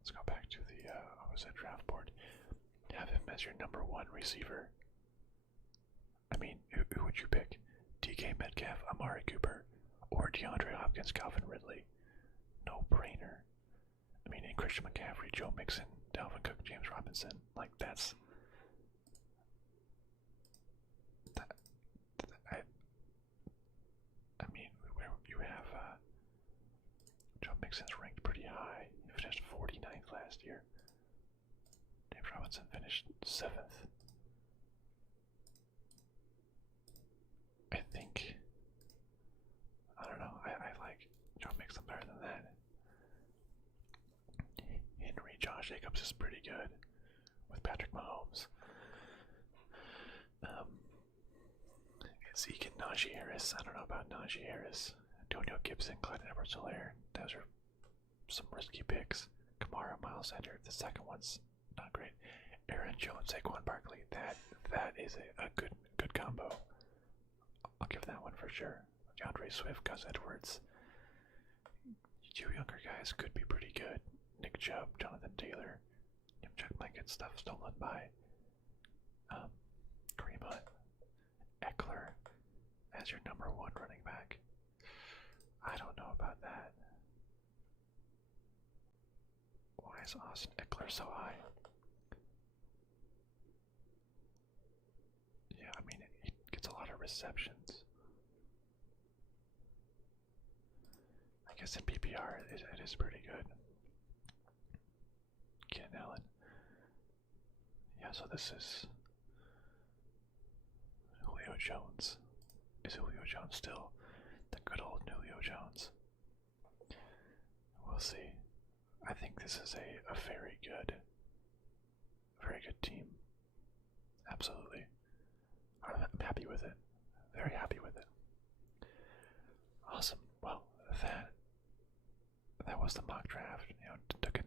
let's go back to the draft board. To have him as your number one receiver. I mean, who would you pick? DK Metcalf, Amari Cooper, or DeAndre Hopkins, Calvin Ridley? No brainer. I mean, and Christian McCaffrey, Joe Mixon, Dalvin Cook, James Robinson. Like that's that. I mean, where you have Joe Mixon's ranked pretty high. He finished 49th last year. James Robinson finished 7th. I don't know, I like Joe Mixon better than that. Henry, Josh Jacobs is pretty good with Patrick Mahomes. Zeke and Najee Harris. I don't know about Najee Harris. Antonio Gibson, Clyde Edwards-Helaire. Those are some risky picks. Kamara, Miles Sanders. The second one's not great. Aaron Jones, Saquon Barkley. That is a good combo. I'll give that one for sure. DeAndre Swift, Gus Edwards. Two younger guys could be pretty good. Nick Chubb, Jonathan Taylor. Chuck might get stuff stolen by Kareem Hunt. Eckler as your number one running back. I don't know about that. Why is Austin Eckler so high? Yeah, I mean, he gets a lot of receptions. I guess in PPR it is pretty good. Keenan Allen. Yeah, so this is Julio Jones. Is Julio Jones still the good old Julio Jones? We'll see. I think this is a very good team. Absolutely. I'm happy with it. Very happy with it. Awesome. Well, that was the mock draft. You know, took it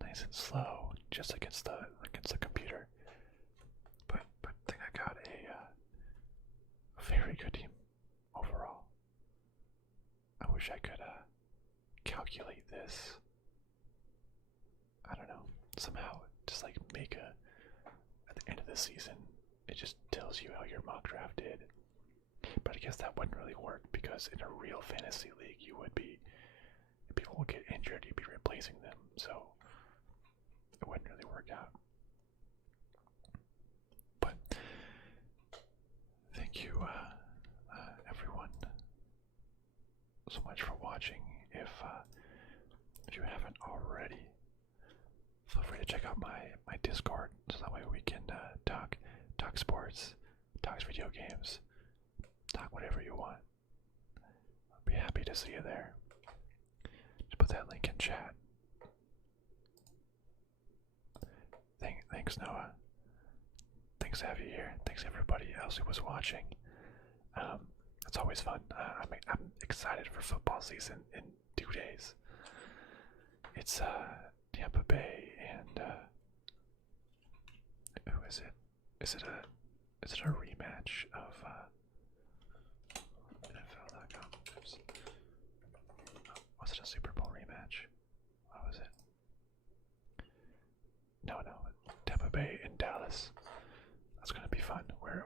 nice and slow, just against the computer. But I think I got a very good team overall. I wish I could calculate this. I don't know. Somehow, just like make at the end of the season, it just tells you how your mock draft did. But I guess that wouldn't really work because in a real fantasy league, you would be, if people would get injured, you'd be replacing them. So it wouldn't really work out. But thank you, everyone, so much for watching. If you haven't already, feel free to check out my Discord, so that way we can talk sports, talk video games, talk whatever you want. I'll be happy to see you there. Just put that link in chat. Thanks, Noah. Thanks to have you here. Thanks everybody else who was watching. It's always fun. I'm excited for football season in 2 days. It's Tampa Bay and who is it? Is it a rematch of NFL.com? Oops. Was it a Super Bowl rematch? What was it? No, Tampa Bay and Dallas. That's gonna be fun. We're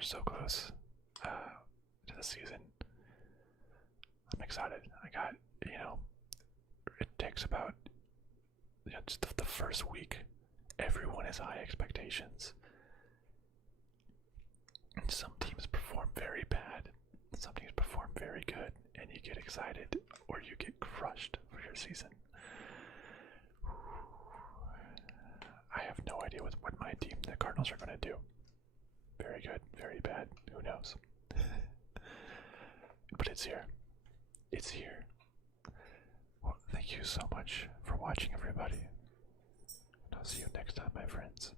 so close to the season. I'm excited. I got, it takes about just the first week. Everyone has high expectations. Some teams perform very bad. Some teams perform very good, and you get excited, or you get crushed for your season. I have no idea what my team, the Cardinals, are going to do. Very good, very bad. Who knows? But it's here. It's here. Well, thank you so much for watching, everybody. And I'll see you next time, my friends.